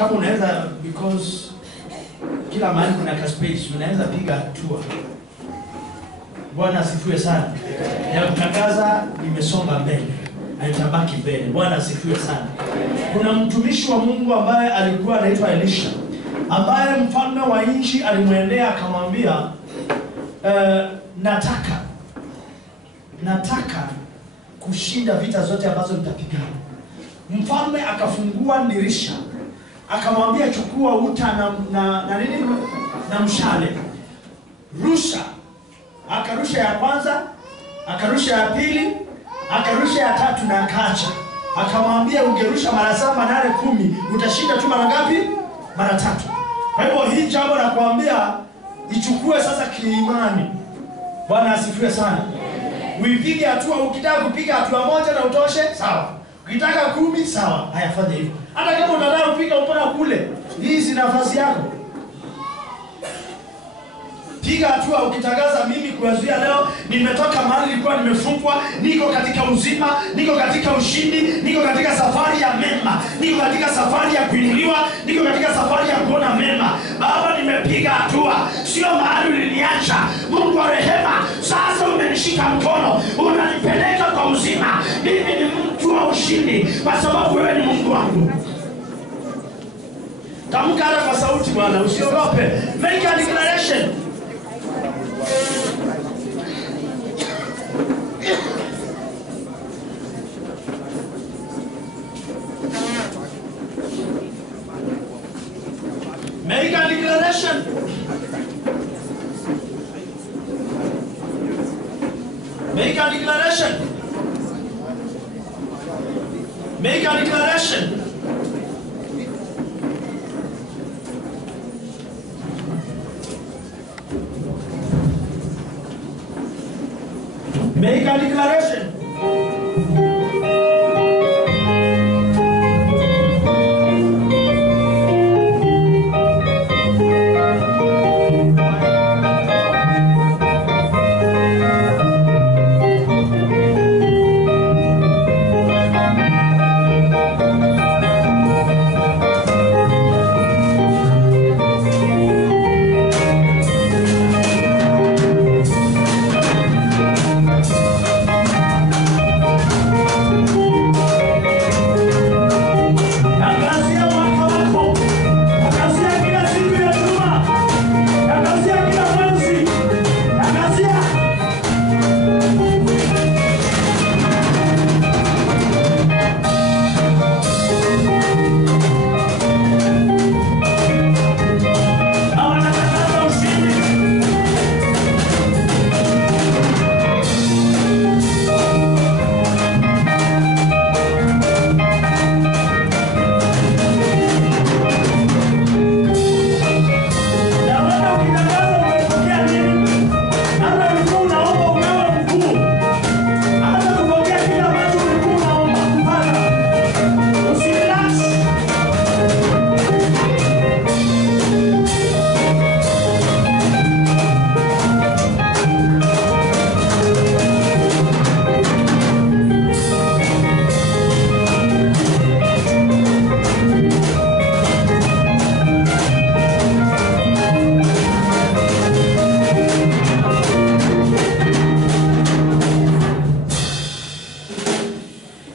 kama unaweza, because kila mahali kuna ka space, unaweza piga hatua. Bwana asifiwe sana. Ya kutangaza nimesonga mbele, nitabaki mbele. Bwana asifiwe sana. Kuna mtumishi wa Mungu ambaye alikuwa anaitwa Elisha, ambaye mfalme wa nchi alimwendea akamwambia, nataka kushinda vita zote ambazo nitapigana. Mfalme akafungua dirisha, akamwambia chukua uta na mshale, rusha. Akarusha ya kwanza, akarusha ya pili, akarusha ya tatu na akaacha. Akamwambia ungerusha mara 7, 8, 10 utashinda tu mara ngapi? Mara 3. Kwa hivyo hii jambo la kuambia ichukue sasa kiimani. Bwana asifiwe sana. Uipige hatua. Ukitaka kupiga hatua moja na utoshe, sawa. Ukitaka 10, sawa. Haya, fanya hivyo. Hata kama unataka kupiga mpaka kule, hii si nafasi yako. Piga hatua ukitangaza, mimi kuanzia leo nimetoka mahali nilikuwa nimefungwa, niko katika uzima, niko katika ushindi, niko katika safari ya mema, niko katika safari ya kuinuliwa, niko katika safari ya kuona mema. Baba, nimepiga hatua, sio mahali uliniacha. Mungu wa rehema, sasa umenishika mkono, unanipeleka kwa uzima. Mimi ni mtu wa ushindi kwa sababu wewe ni Mungu wangu. Tamka kwa sauti Bwana, usiogope. Make a declaration. Make a declaration. Make a declaration. Make a declaration. Make a declaration.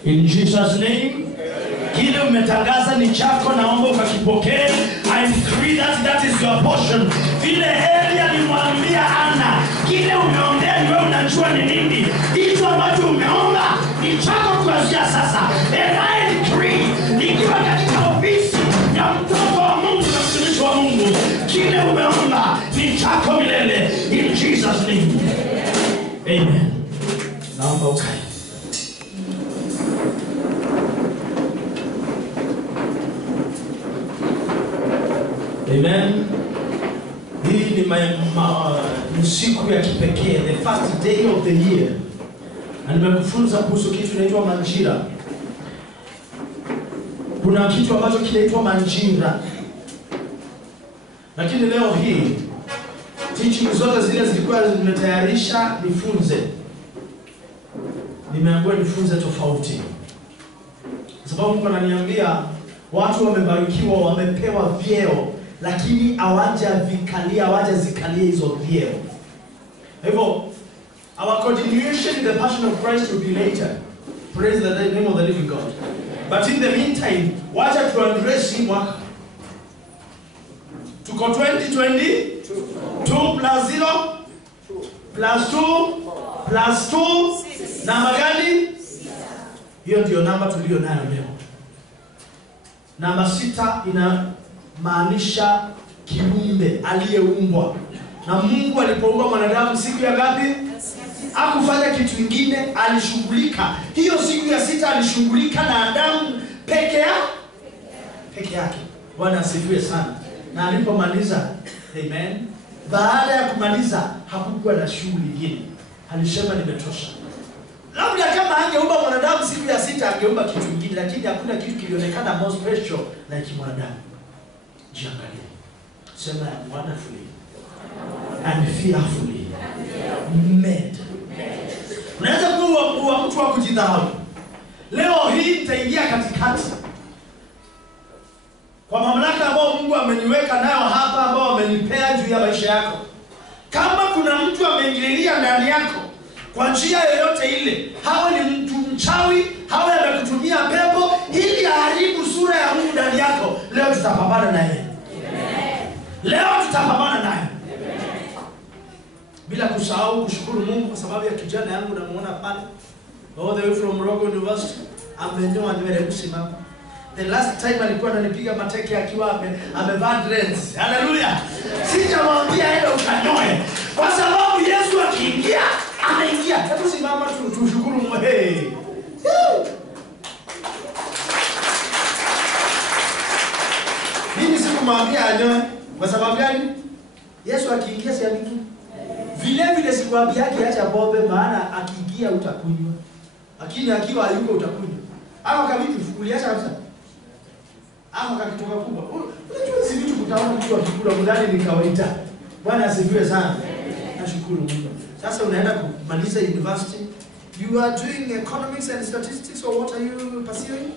In Jesus' name, kile umetangaza ni chako, naomba ukakipokee. I decree that is your portion. Vile Eli alimwambia Ana, kile umeombea wewe unajua ni nini. Hicho ambacho umeomba ni chako kuanzia sasa. And I decree, nikiwa katika ofisi ya mtoto wa Mungu na mtumishi wa Mungu, kile umeomba ni chako milele. In Jesus' name. Amen. Naomba ukae. Amen. Hii ni siku ya kipekee, the first day of the year. Na nimekufunza kuhusu kitu kinaitwa manjira. Kuna kitu ambacho kinaitwa manjira. Lakini leo hii teaching zote zile zilikuwa zimetayarisha nifunze. Nimeambiwa nifunze tofauti. Sababu Mungu ananiambia Watu wamebarikiwa, wamepewa vyeo, lakini hawajazikalia hizo vyeo. Hivyo, our continuation in the passion of Christ will be later. Praise the name of the living God. But in the meantime, wacha tuaddress hii mwaka. Tuko 2020, 2 plus 0, plus 2, plus 2, namba gani? Hiyo ndio namba tulio nayo leo. Namba 6 inamaanisha kiumbe aliyeumbwa. Na Mungu alipoumba mwanadamu siku ya ngapi? Hakufanya kitu kingine, alishughulika. Hiyo siku ya 6 alishughulika na Adamu peke yake. Bwana asifiwe sana. Na alipomaliza, amen, baada ya kumaliza hakukuwa na shughuli nyingine. Alisema nimetosha. Labda kama angeumba mwanadamu siku ya 6 angeumba kitu kingine, lakini hakuna kitu kilionekana more special like mwanadamu. Jiangalie. Sema wonderfully and fearfully made. Unaweza kuwa mtu wa kujidharau. Leo hii nitaingia katikati kwa mamlaka ambayo Mungu ameniweka nayo hapa, ambao amenipea juu ya maisha yako. Kama kuna mtu ameingililia ndani yako kwa njia yoyote ile, hawe ni mtu mchawi, hawe amekutumia pepo ili aharibu sura ya Mungu ndani yako, leo tutapambana naye. Leo tutapambana naye. Bila kusahau kushukuru Mungu kwa sababu ya kijana yangu namuona pale, all the way from Rogo University, amenyoa nywele kusimama. The last time alikuwa ananipiga mateke akiwa amevaa dreads. Hallelujah. Sijamwambia aende ukanyoe, kwa sababu Yesu akiingia anaingia. Hebu simama tushukuru Mungu. Hey. Mimi sikumwambia anyoe kwa sababu gani? Yesu akiingia si amiki. Vile sikwambia yake acha pombe, maana akiingia utakunywa. Lakini akiwa hayuko utakunywa. Hapo kabisa uliacha kabisa. Hapo kakitoka kubwa. Unajua si vitu kutaona mtu akikula mudani ni kawaida. Bwana asifiwe sana. Nashukuru Mungu. Sasa unaenda kumaliza university. You are doing economics and statistics, or what are you pursuing?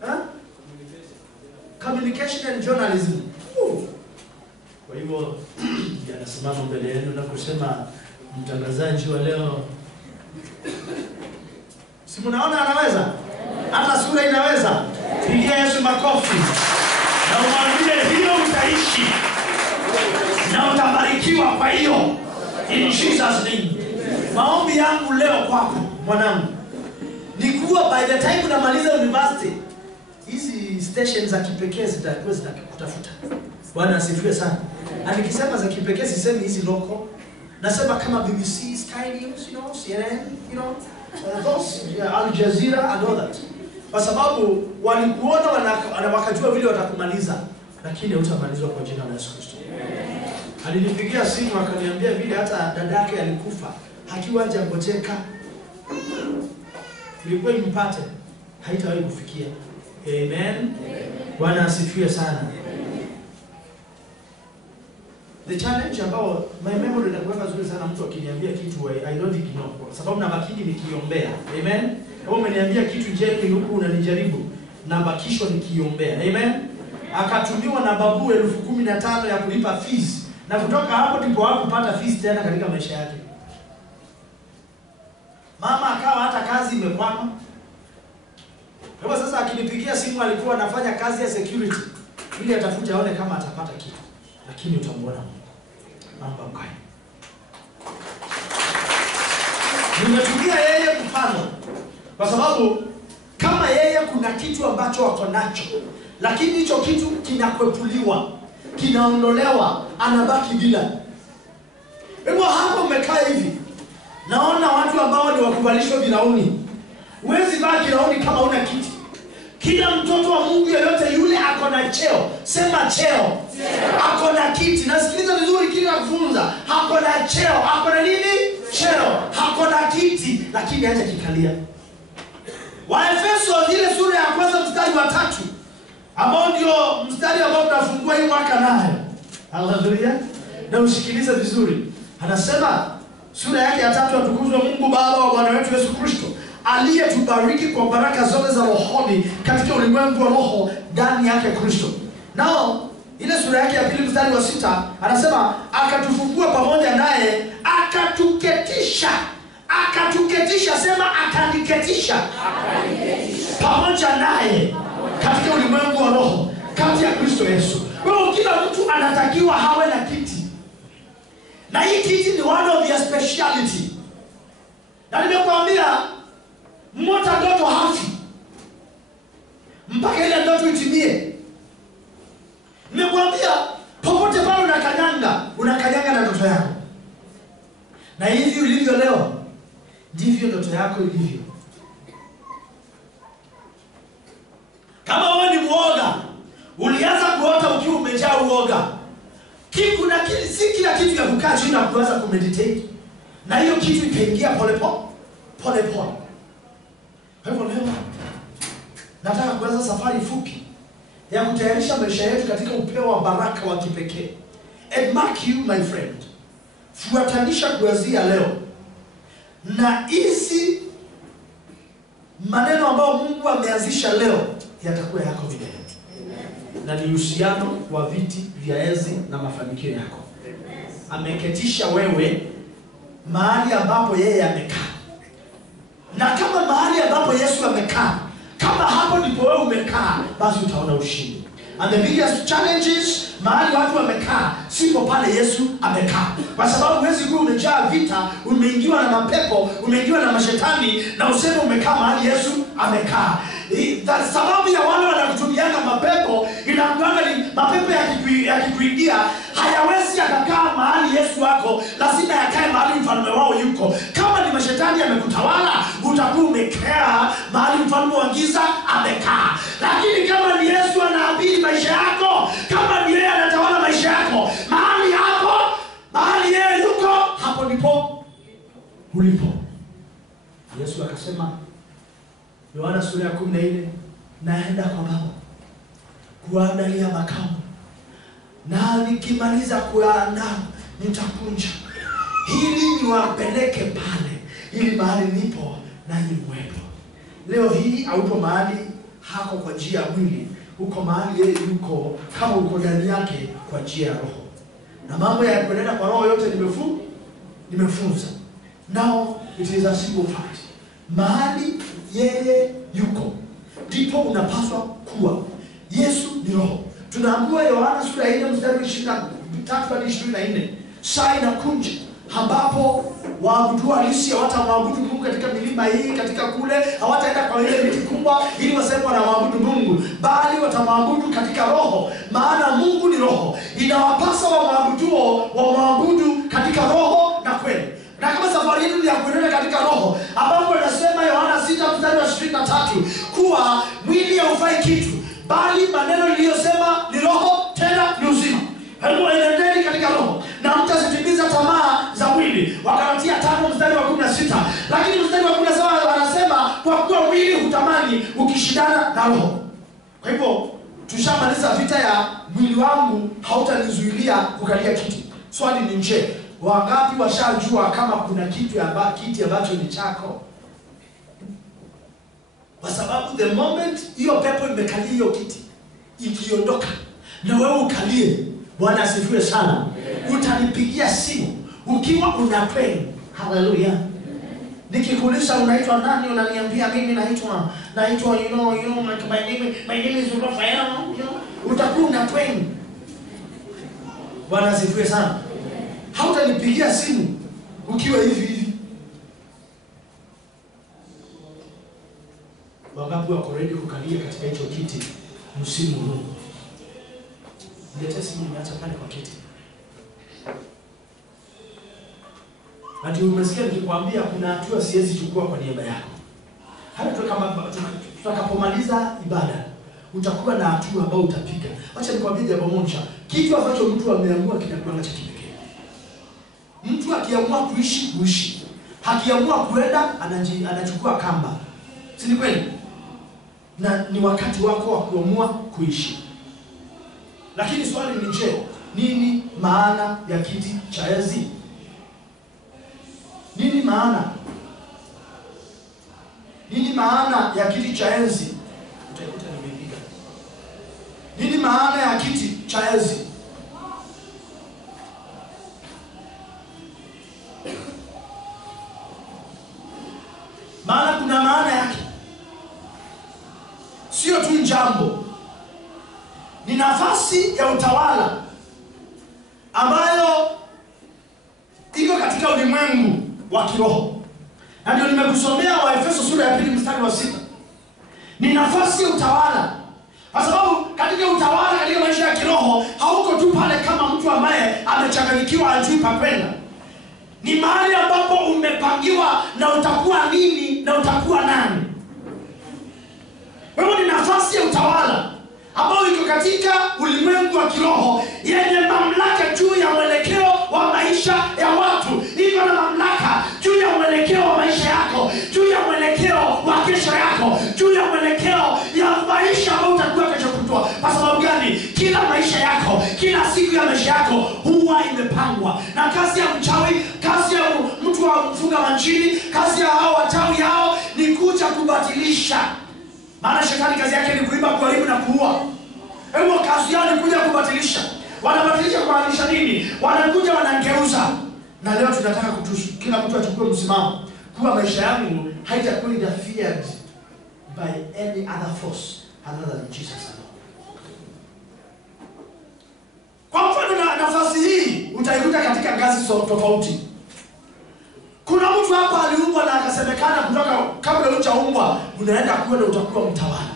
Huh? Communication and journalism. Kwa hivyo yanasimama mbele yenu na kusema mtangazaji wa leo, si mnaona anaweza? Hata sura inaweza. Pigia Yesu makofi. Na umwambie hiyo utaishi. Na utabarikiwa kwa hiyo. In Jesus name. Maombi yangu leo kwako mwanangu ni kuwa by the time unamaliza university, hizi stations za kipekee zitakuwa zinakutafuta. Bwana asifiwe sana. Na nikisema za kipekee sisemi hizi local. Nasema kama BBC, Sky News, you know, CNN, you know, those, Al Jazeera and all that. Kwa sababu walikuona wakajua vile watakumaliza, lakini hutamalizwa kwa jina la Yesu Kristo. Alinipigia simu akaniambia vile hata dadake alikufa akiwa hajangojeka, ilikuwa impate haitawahi kufikia. Amen. Bwana asifiwe sana. The challenge ambao my memory inakuwa nzuri sana, mtu akiniambia kitu I don't ignore, kwa sababu nabakini nikiombea. Amen. Kama umeniambia kitu njema huku unanijaribu, nabakishwa nikiombea. Amen. Akatumiwa na babu 15,000 ya kulipa fees, na kutoka hapo ndipo hakupata fees tena katika maisha yake. Mama akawa hata kazi imekwama. Kwa sasa akinipigia simu alikuwa anafanya kazi ya security ili atafute aone kama atapata kitu. Lakini utamwona mambo mkaya. Nimetumia yeye mfano kwa sababu kama yeye kuna kitu ambacho wako nacho, lakini hicho kitu kinakwepuliwa, kinaondolewa, anabaki bila. Hebu hapo umekaa hivi, naona watu ambao ni wakubalishwa virauni. Huwezi baki virauni kama una kiti. Kila mtoto wa Mungu yoyote yule ako na cheo. Sema cheo. Ako na kiti. Nasikiliza vizuri kile nakufunza. Ako na cheo. Ako na nini? Cheo. Ako na kiti, lakini haja kikalia. Waefeso ile sura ya kwanza mstari wa 3, ambao ndio mstari ambao tunafungua hii mwaka nayo. Haleluya. Na usikilize vizuri. Anasema sura yake ya 3, atukuzwe Mungu Baba wa Bwana wetu Yesu Kristo, aliyetubariki kwa baraka zote za rohoni katika ulimwengu wa roho ndani yake Kristo. Nao ile sura yake ya 2 mstari wa 6 anasema akatufufua pamoja naye, akatuketisha. Sema akaniketisha pamoja naye katika ulimwengu wa roho kati ya Kristo Yesu. Kwa hiyo kila mtu anatakiwa hawe na kiti, na hii kiti ni one of your speciality. Na nimekuambia mmoja ndoto hafi mpaka ile ndoto itimie. Nimekuambia popote pale unakanyanga na ndoto yako. Na hivi ulivyo leo ndivyo ndoto yako ilivyo. Kama wewe ni muoga, ulianza kuota ukiwa umejaa uoga. Si kila kitu ya kukaa chini na kuanza kumeditate. Na hiyo kitu ikaingia pole pole. Kwa hivyo leo nataka kuanza safari fupi ya kutayarisha maisha yetu katika upeo wa baraka wa kipekee. And mark you my friend, fuatanisha kuanzia leo na hizi maneno ambayo Mungu ameanzisha leo yatakuwa yako milele. Na ni uhusiano wa viti vya enzi na mafanikio yako. Ameketisha wewe mahali ambapo yeye amekaa. Na kama mahali ambapo Yesu amekaa, kama hapo ndipo wewe umekaa, basi utaona ushindi. And the biggest challenges, mahali watu wamekaa, sipo pale Yesu amekaa. Kwa sababu huwezi kuwa umejaa vita, umeingiwa na mapepo, umeingiwa na mashetani, na useme umekaa mahali Yesu amekaa. Sababu ya wale wanakutumianga mapepo, inakuanga ni mapepo yakikuingia, hayawezi yakakaa mahali Yesu wako, lazima yakae mahali mfalme wao yuko. Kama ni mashetani yamekutawala, utakuwa umekaa mahali mfalme wa giza amekaa. Lakini kama ni Yesu anaabiri maisha yako, kama ni yeye anatawala maisha yako, mahali hapo, mahali yeye yuko, hapo ndipo ulipo. Yesu akasema Yohana sura ya 14, naenda kwa Baba kuandalia makao, na nikimaliza kuandaa nitakuja ili niwapeleke pale, ili mahali nipo nanyi mwepo. Leo hii haupo mahali hako kwa njia ya mwili, uko mahali yeye yuko, kama uko ndani yake kwa njia ya roho. Na mambo ya kuenenda kwa roho yote nimefunza. Now it is a simple fact. Mahali yeye yuko ndipo unapaswa kuwa. Yesu ni roho. Tunaambiwa Yohana sura ya 4 mstari 23 hadi 24, saa inakuja ambapo waabudu halisi hawatamwabudu Mungu katika milima hii, katika kule, hawataenda kwa ile miti kubwa ili waseme wanamwabudu Mungu, bali watamwabudu katika roho, maana Mungu ni roho. Inawapasa wamwabudu katika roho na kweli. Na kama safari yetu ni ya kuenenda katika roho, ambapo anasema Yohana 6 mstari wa 23 kuwa mwili haufai kitu, bali maneno niliyosema ni roho tena ni uzima. Hebu enendeni katika roho na mtazitimiza tamaa za mwili. Wagalatia 5 mstari wa 16. Lakini mstari wa 17 anasema kwa kuwa mwili hutamani ukishindana na roho. Kwa hivyo tushamaliza vita ya mwili wangu hautanizuilia kukalia kiti. Swali ni nje, wangapi washajua kama kuna kiti ambacho ni chako? Kwa sababu the moment hiyo pepo imekalia hiyo kiti, ikiondoka na wewe ukalie, Bwana asifiwe sana, utanipigia simu ukiwa unapenda. Hallelujah. Nikikuuliza unaitwa nani, unaniambia mimi naitwa my name is Rafael, utakuwa unapenda. Bwana asifiwe sana. Hautanipigia simu ukiwa hivi. Wangapi wako ready kukalia katika hicho kiti msimu huu? Nilete simu niacha pale kwa kiti. Hadi umesikia nikikwambia kuna hatua siwezi chukua kwa niaba yako. Hata tutakapomaliza ibada utakuwa na hatua ambayo utapiga. Acha nikwambie jambo moja. Kitu ambacho mtu ameamua kinakuwa cha kipekee. Mtu akiamua kuishi. Akiamua kwenda anachukua kamba. Si ni kweli? Na ni wakati wako wa kuamua kuishi. Lakini swali ni je, nini maana ya kiti cha enzi? Nini maana? Nini maana ya kiti cha enzi? Utaikuta nimeipiga. Nini maana ya kiti cha enzi? Maana kuna maana yake. Sio tu jambo. Ni nafasi ya utawala ambayo iko katika ulimwengu wa kiroho. Na ndio nimekusomea Waefeso sura ya 2 mstari wa 6. Ni nafasi ya utawala. Kwa sababu katika utawala katika maisha ya kiroho hauko tu pale kama mtu ambaye amechanganyikiwa ajui pa kwenda. Ni mahali ambapo umepangiwa na utakuwa nini na utakuwa nani. Wewe ni nafasi ya utawala ambayo iko katika ulimwengu wa kiroho yenye mamlaka juu ya mwelekeo wa maisha ya watu. Iko na mamlaka juu ya mwelekeo wa maisha yako, juu ya mwelekeo wa kesho yako, juu ya mwelekeo ya maisha ambayo utakuwa kesho kutwa. Kwa sababu gani? Kila maisha yako, kila siku ya maisha yako huwa imepangwa. Na kazi ya mchawi, kazi ya mtu wa mfunga manjini, kazi ya hao wachawi hao ni kuja kubatilisha. Maana shetani kazi yake ni kuiba, kuharibu na kuua. Hebu kazi yao ni kuja kubatilisha. Wanabatilisha kumaanisha nini? Wanakuja wanangeuza. Na leo tunataka kila mtu achukue msimamo kuwa maisha yangu haitakuwa interfered by any other force other than Jesus alone. Kwa mfano nafasi hii utaikuta katika ngazi tofauti. Kuna mtu hapa aliumbwa na akasemekana kutoka kabla hujaumbwa unaenda kuwa na utakuwa mtawala.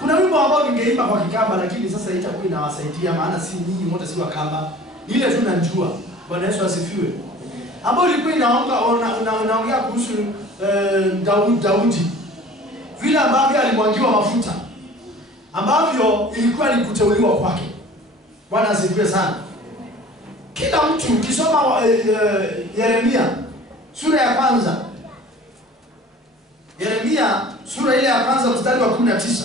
Kuna wimbo ambao ningeimba kwa Kikamba lakini sasa itakuwa inawasaidia maana si nyinyi wote si Wakamba. Ile tu najua. Bwana Yesu asifiwe. Ambao ilikuwa inaongea kuhusu Daudi. Vile ambavyo alimwangiwa mafuta. Ambavyo ilikuwa ni kuteuliwa kwake. Bwana asifiwe sana. Kila mtu ukisoma Yeremia sura ya kwanza. Yeremia sura ile ya kwanza mstari wa 19.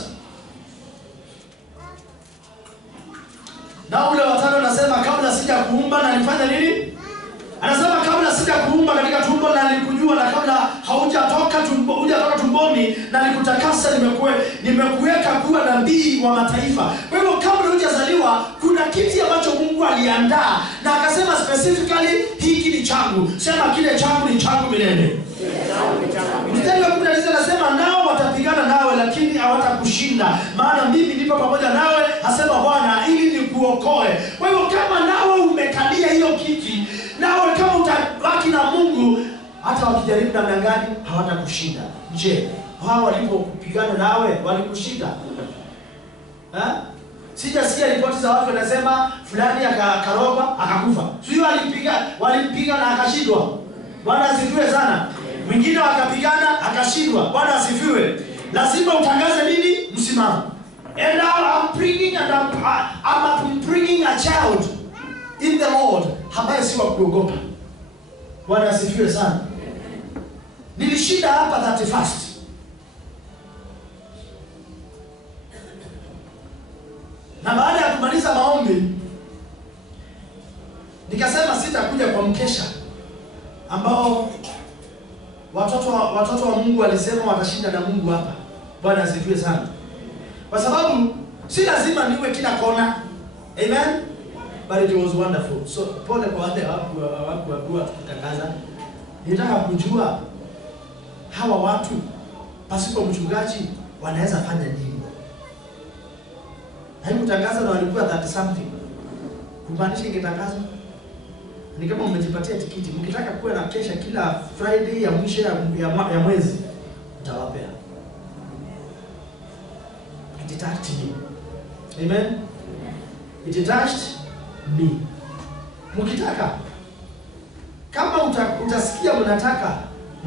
Na ule wa 5 anasema kabla sija kuumba na nilifanya nini? Anasema kabla sija kuumba katika tumbo na nilikujua, na kabla hujatoka tumboni na nikutakasa nimekuweka kuwa nabii wa mataifa. Kwa hivyo kabla hujazaliwa kuna kiti ambacho Mungu aliandaa na akasema specifically hiki ni changu. Sema kile changu ni changu milele. Mstari wa 19 anasema nao watapigana nawe lakini hawatakushinda maana mimi nipo pamoja nawe, asema Bwana, ili nikuokoe. Kwa hivyo kama nawe umekalia hiyo kiti, nawe kama utabaki na Mungu, hata wakijaribu namna gani hawatakushinda. Je, hao walipopigana nawe walikushinda? Sijasikia ripoti za watu wanasema fulani akaroba akakufa. Sio walimpiga na akashindwa. Bwana asifiwe sana. Mwingine wakapigana akashindwa. Bwana asifiwe. Lazima utangaze nini? Msimamo. And now I'm bringing a child in the Lord ambaye si wa kuogopa. Bwana asifiwe sana. Nilishinda hapa 31st. Na baada ya kumaliza maombi nikasema sitakuja kwa mkesha ambao watoto wa Mungu walisema watashinda na Mungu hapa. Bwana asifiwe sana. Kwa sababu si lazima niwe kila kona. Amen. But it was wonderful. So pole kwa wale hawakuwa tukitangaza. Nitaka kujua hawa watu pasipo mchungaji wanaweza fanya nini? Haikutangaza na walikuwa 30 something. Kumaanisha ingetangazwa. Ni kama mmejipatia tikiti, mkitaka kuwa na kesha kila Friday ya mwisho ya mwezi, utawapea. It touched me. Amen. It touched me. Mkitaka kama utasikia mnataka,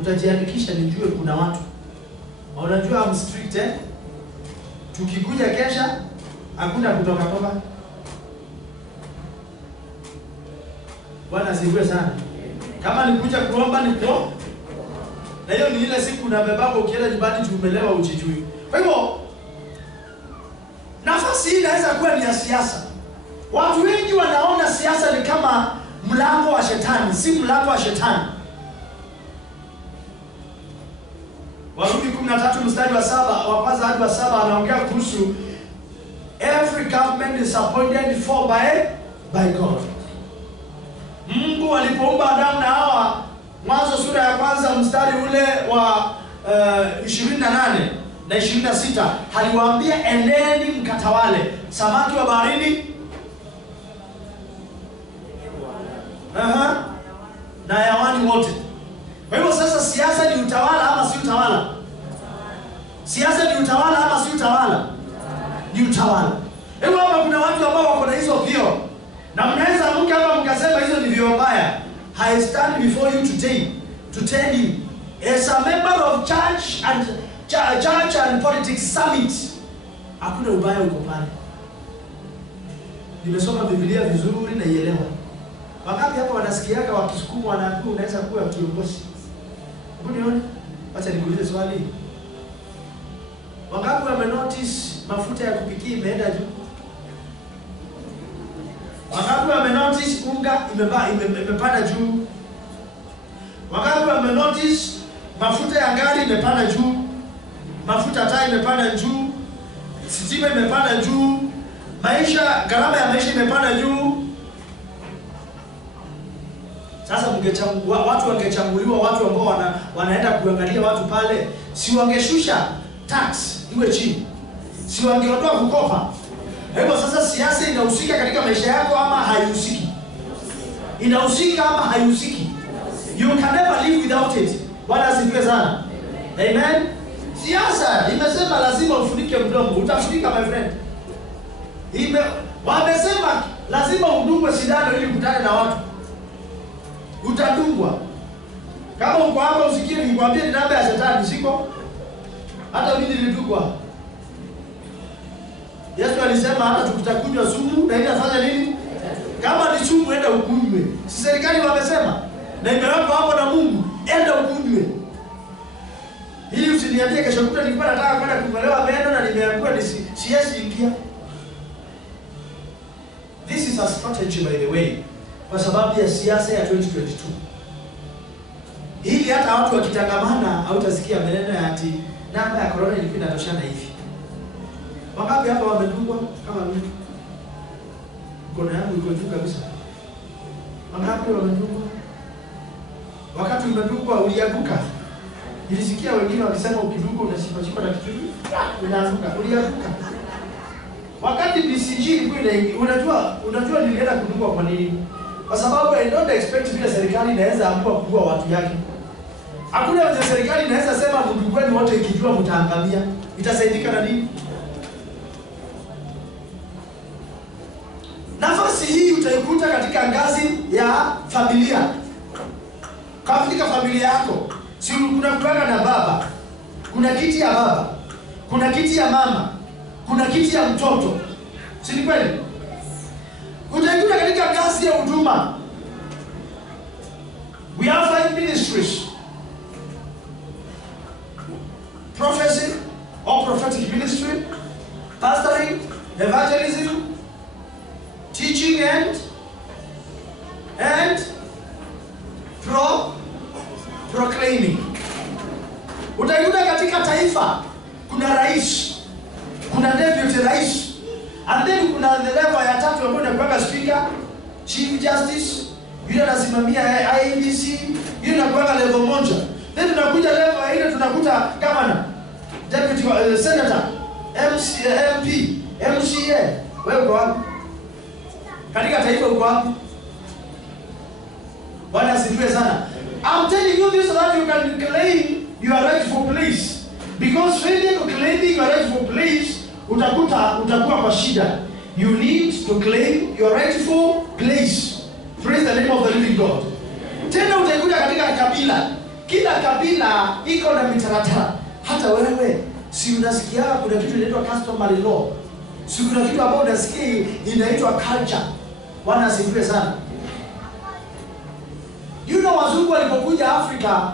utajiandikisha nijue kuna watu. Unajua I'm strict Tukikuja kesha hakuna kutoka. Bwana asifiwe sana. Kama nikuja kuomba niko. Na hiyo ni ile siku unabebaba ukienda nyumbani tumelewa uchijui. Kwa hivyo nafasi hii inaweza kuwa ni ya siasa. Watu wengi wanaona siasa ni kama mlango wa shetani, si mlango wa shetani. Warumi 13 mstari wa 7, wa kwanza hadi wa 7 anaongea kuhusu every government is appointed for by God. Mungu alipoumba Adamu na Hawa, Mwanzo sura ya kwanza mstari ule wa 28 na 26, aliwaambia endeni mkatawale samaki wa baharini na hayawani wote. Kwa hivyo sasa siasa ni utawala ama si utawala? Siasa ni utawala ama si utawala? Ni utawala. Hebu hapa kuna watu ambao wako na hizo vio. Na mnaweza mke hapa mkasema hizo ni vio mbaya. I stand before you today to tell you, as a member of church and politics summit, hakuna ubaya uko pale. Nimesoma Biblia vizuri na ielewa. Wakati hapa wanasikiaga wakisukuma wanaambiwa unaweza kuwa kiongozi. Unione? Acha nikuulize swali. Wangapi wamenotice mafuta ya kupikia imeenda juu? Wangapi wamenotice unga imepanda juu? Wangapi wamenotice mafuta ya gari imepanda juu? Mafuta taa imepanda juu? Stima imepanda juu? Gharama ya maisha imepanda juu? Sasa watu wangechanguliwa, watu ambao wanaenda kuangalia watu pale, si wangeshusha tax iwe chini? Si wangeondoa kukopa? Hivyo sasa siasa inahusika katika maisha yako ama haihusiki? Inahusika ama haihusiki? You can never live without it. Bwana asifiwe sana. Amen. Siasa imesema lazima ufunike mdomo. Utafunika my friend. Wamesema lazima udungwe sindano ili ukutane na watu. Utadungwa. Kama uko hapa usikie nikwambie ni namba ya shetani siko. Hata mimi nilidungwa. Yesu alisema hata tukitakunywa sumu na inafanya nini? Kama ni sumu enda ukunywe. Si serikali wamesema na imewekwa hapo na Mungu, enda ukunywe. Ili usiniambie kesho kutwa nilikuwa nataka kwenda kungolewa meno na nimeambiwa siwezi ingia. This is a strategy by the way, kwa sababu ya siasa ya 2022. Ili hata watu wakitangamana hautasikia maneno ya ati namba ya corona ilikuwa inatoshana hivi. Wangapi hapa wamedungwa kama mimi? Mkono yangu iko juu kabisa. Wangapi wamedungwa? Wakati umedungwa ulianguka. Nilisikia wengine wakisema ukidungwa unashika na kitu unaanguka, ulianguka. Wakati BCG ilikuwa unajua nilienda kudungwa kwa nini? Kwa sababu I don't expect vile serikali inaweza amua kuua watu yake. Hakuna vile serikali inaweza sema mdungweni wote ikijua mtaangamia. Itasaidika na nini? Nafasi hii utaikuta katika ngazi ya familia. Katika familia yako, si kuna kuanga na baba, kuna kiti ya baba, kuna kiti ya mama, kuna kiti ya mtoto. Si ni kweli? Utaikuta katika ngazi ya huduma. We have 5 ministries. Prophecy or prophetic ministry, pastoring, evangelism, teaching and proclaiming. Utaikuta katika taifa kuna rais, kuna deputy rais, and then kuna the level ya tatu ambayo inakuwa speaker, chief justice, yule anasimamia IEBC, yule anakuwa level moja. Then tunakuja level ya ile tunakuta governor, deputy senator, MP, MCA. Wewe uko wapi? Katika taifa uko wapi? Bwana asifiwe sana. I'm telling you this so that you can claim your rightful place. Because failure to claim your rightful place, utakuwa kwa shida. You need to claim your rightful place. Praise the name of the living God. Tena utakuja katika kabila. Kila kabila iko na mitaratara. Hata wewe si unasikia kuna kitu inaitwa customary law. Si kuna kitu ambacho unasikia inaitwa culture. Bwana asifiwe sana. You know, wazungu walipokuja Afrika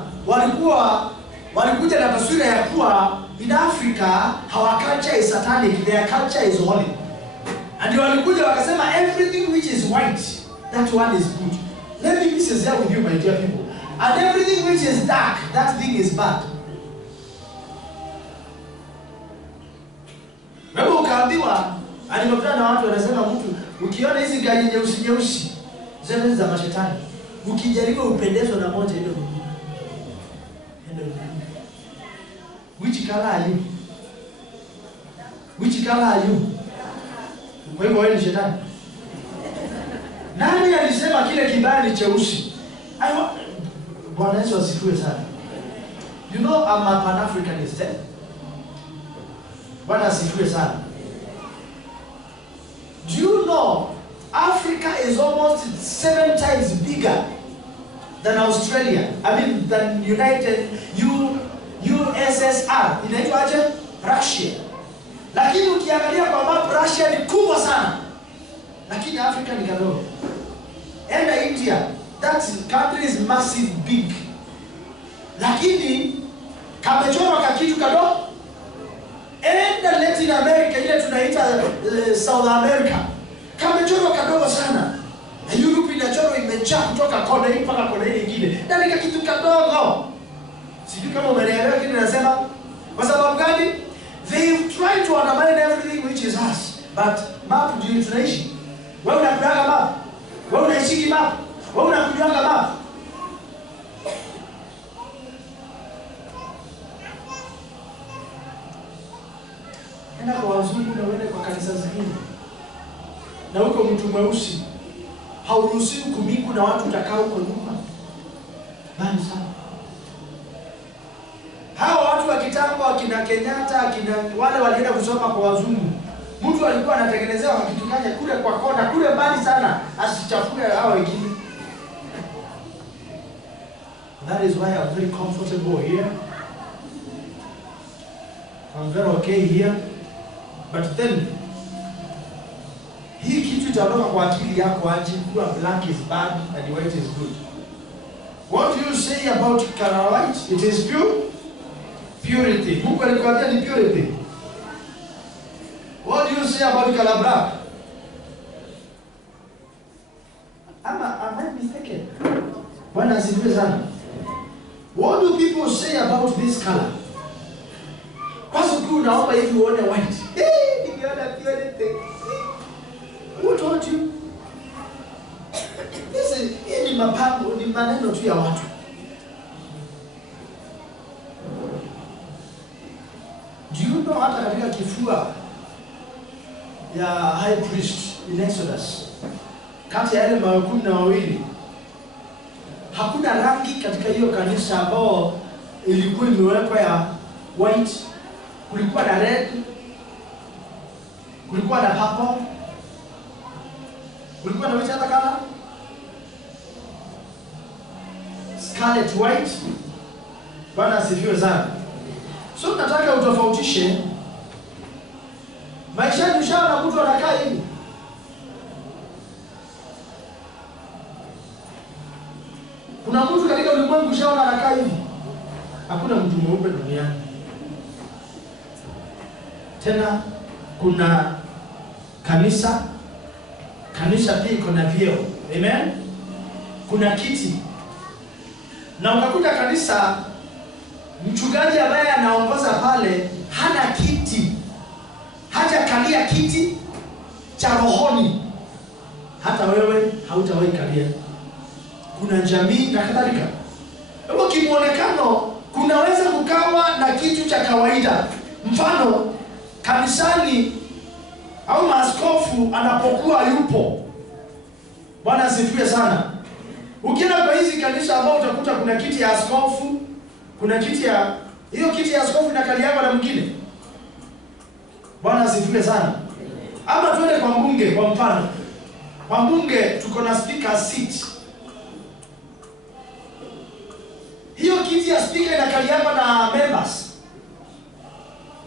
walikuja na taswira ya kuwa in Africa our culture is satanic, their culture is holy. And walikuja wakasema everything which is white, that one is good. Let me be sincere with you, my dear people. And everything which is dark, that thing is bad. Tukaambiwa, alimekutana na watu wanasema mtu ukiona hizi gari nyeusi zote za mashetani, ukijaribu upendezwe na moja hilo. Which color are you? Which color are you? Kwa hivyo wewe ni shetani. Nani alisema kile kibaya ni cheusi? Bwana Yesu asifiwe sana. You know I'm a Pan-Africanist. Bwana asifiwe sana. Do you know Africa is almost 7 times bigger than Australia? I mean than USSR. Inaitwa aje? Russia. Lakini ukiangalia kwa map Russia ni kubwa sana. Lakini Africa ni kadogo. Enda India, that country is massive big. Lakini kamechorwa kakitu kadogo. Enda Latin America, ile tunaita South America, kamechorwa kadogo sana. Na Europe inachorwa imejaa kutoka kona hii mpaka kona hii nyingine. Na ni kitu kadogo. Sijui kama umeelewa kile ninasema. Kwa sababu gani? They try to undermine everything which is us. But map ndio tunaishi. Wewe unakuanga map. Wewe unaishi map. Wewe unakuanga map. Enda kwa wazungu na uende kwa kanisa zingine. Na huko mtu mweusi hauruhusiwi kumingu na watu utakaa huko nyuma. Bani sana. Hao watu wa kitambo akina Kenyatta, akina wale walienda kusoma kwa wazungu. Mtu alikuwa anatengenezewa kitu kanya kule kwa kona, kule mbali sana, asichafue hao wengine. That is why I'm very comfortable here. I'm very okay here. But then hii kitu itatoka kwa akili yako aje kuwa black is bad and white is good. What do you say about color white? It is pure purity. Mungu alikwambia ni purity. What do you say about color black? Am I mistaken? Bwana asifiwe sana. What do people say about this color? Kwanza ukiwa unaomba hivi uone white. Nikiona purity. Who told you? Hii ni mapambo, ni maneno tu ya watu. Do you know hata katika kifua ya high priest in Exodus, kati ya yale mawe 12 hakuna rangi katika hiyo kanisa ambao ilikuwa imewekwa ya white. Kulikuwa na red, kulikuwa na purple, kulikuwa na which other color? Scarlet white. Bwana asifiwe sana. So nataka utofautishe maisha ni shamba mtu anakaa hivi. Kuna mtu katika ulimwengu shamba anakaa hivi. Hakuna mtu mweupe duniani. Tena kuna kanisa pia iko na vyeo. Amen. Kuna kiti. Na ukakuta kanisa mchungaji ambaye anaongoza pale hana kiti. Hajakalia kiti cha rohoni. Hata wewe hautawahi kalia. Kuna jamii na kadhalika. Hapo kimuonekano kunaweza kukawa na kitu cha kawaida. Mfano kanisani au maaskofu anapokuwa yupo. Bwana asifiwe sana. Ukienda kwa hizi kanisa ambao utakuta kuna kiti ya askofu, kuna kiti ya hiyo kiti ya askofu inakaliwa na mwingine. Bwana asifiwe sana. Ama tuende kwa mbunge kwa mfano. Kwa mbunge tuko na speaker seat. Hiyo kiti ya speaker inakaliwa na members.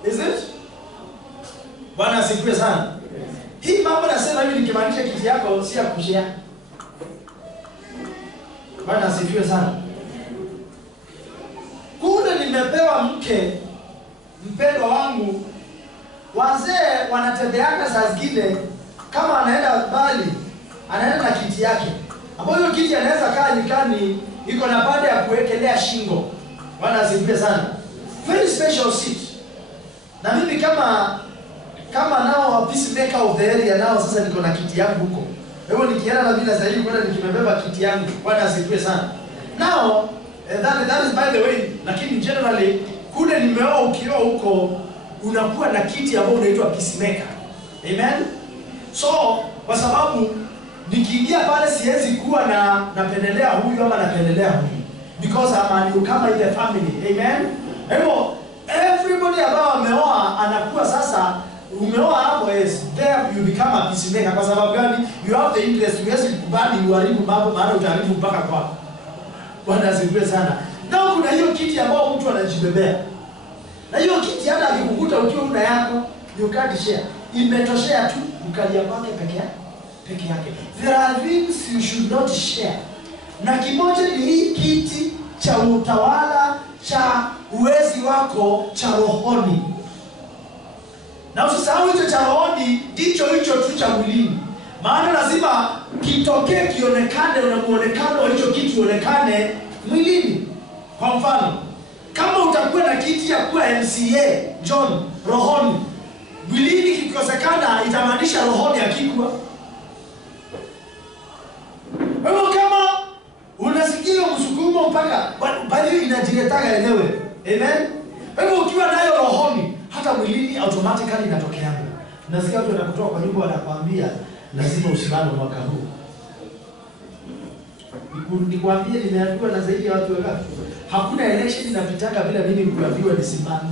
Is it? Bwana asifiwe sana. Hii mambo nasema hivi nikimaanisha kiti yako si ya kushare. Bwana asifiwe sana. Kule nimepewa mke mpendwa wangu. Wazee wanatembeana saa zingine kama anaenda mbali, anaenda na kiti yake. Ambapo hiyo kiti anaweza kaa nyikani, iko na pande ya kuwekelea shingo. Bwana asifiwe sana. Very special seat. Na mimi kama nao peacemaker of the area nao sasa niko na kiti yangu huko. Hebu nikienda na bila zaidi kwenda nikimebeba kiti yangu. Bwana asifiwe sana. Now that is by the way, lakini generally kule nimeoa ukioa huko unakuwa na kiti ambao unaitwa peacemaker. Amen. So kwa sababu nikiingia pale siwezi kuwa napendelea huyu ama napendelea huyu, because I'm a newcomer in the family. Amen. Hebu everybody ambao ameoa anakuwa sasa, umeoa hapo, yes, there you become a peacemaker. Kwa sababu gani? You have the interest, huwezi kubali uharibu mambo, maana utaharibu mpaka kwako. Bwana asifiwe sana. Na kuna hiyo kiti ambao mtu anajibebea. Na hiyo kiti hata akikukuta ukiwa una yako, you can't share. Imetoshea tu ukalia kwake peke yake. There are things you should not share. Na kimoja ni hii kiti cha utawala cha uwezi wako cha rohoni. Na usisahau hicho cha rohoni ndicho hicho tu cha mwilini. Maana lazima kitokee kionekane, na muonekano wa hicho kitu uonekane mwilini. Kwa mfano, kama utakuwa na kiti ya kuwa MCA John rohoni, mwilini kikosekana itamaanisha rohoni hakikuwa. Wewe kama unasikia msukumo mpaka bali inajiletaga elewe. Amen. Wewe ukiwa nayo rohoni, hata mwilini automatically inatokea. Nasikia watu wanakutoa kwa nyumba wanakuambia lazima usimame mwaka huu. Nikwambie nimeambiwa na zaidi ya watu wangapi. Hakuna election inapitaka bila mimi kuambiwa nisimame.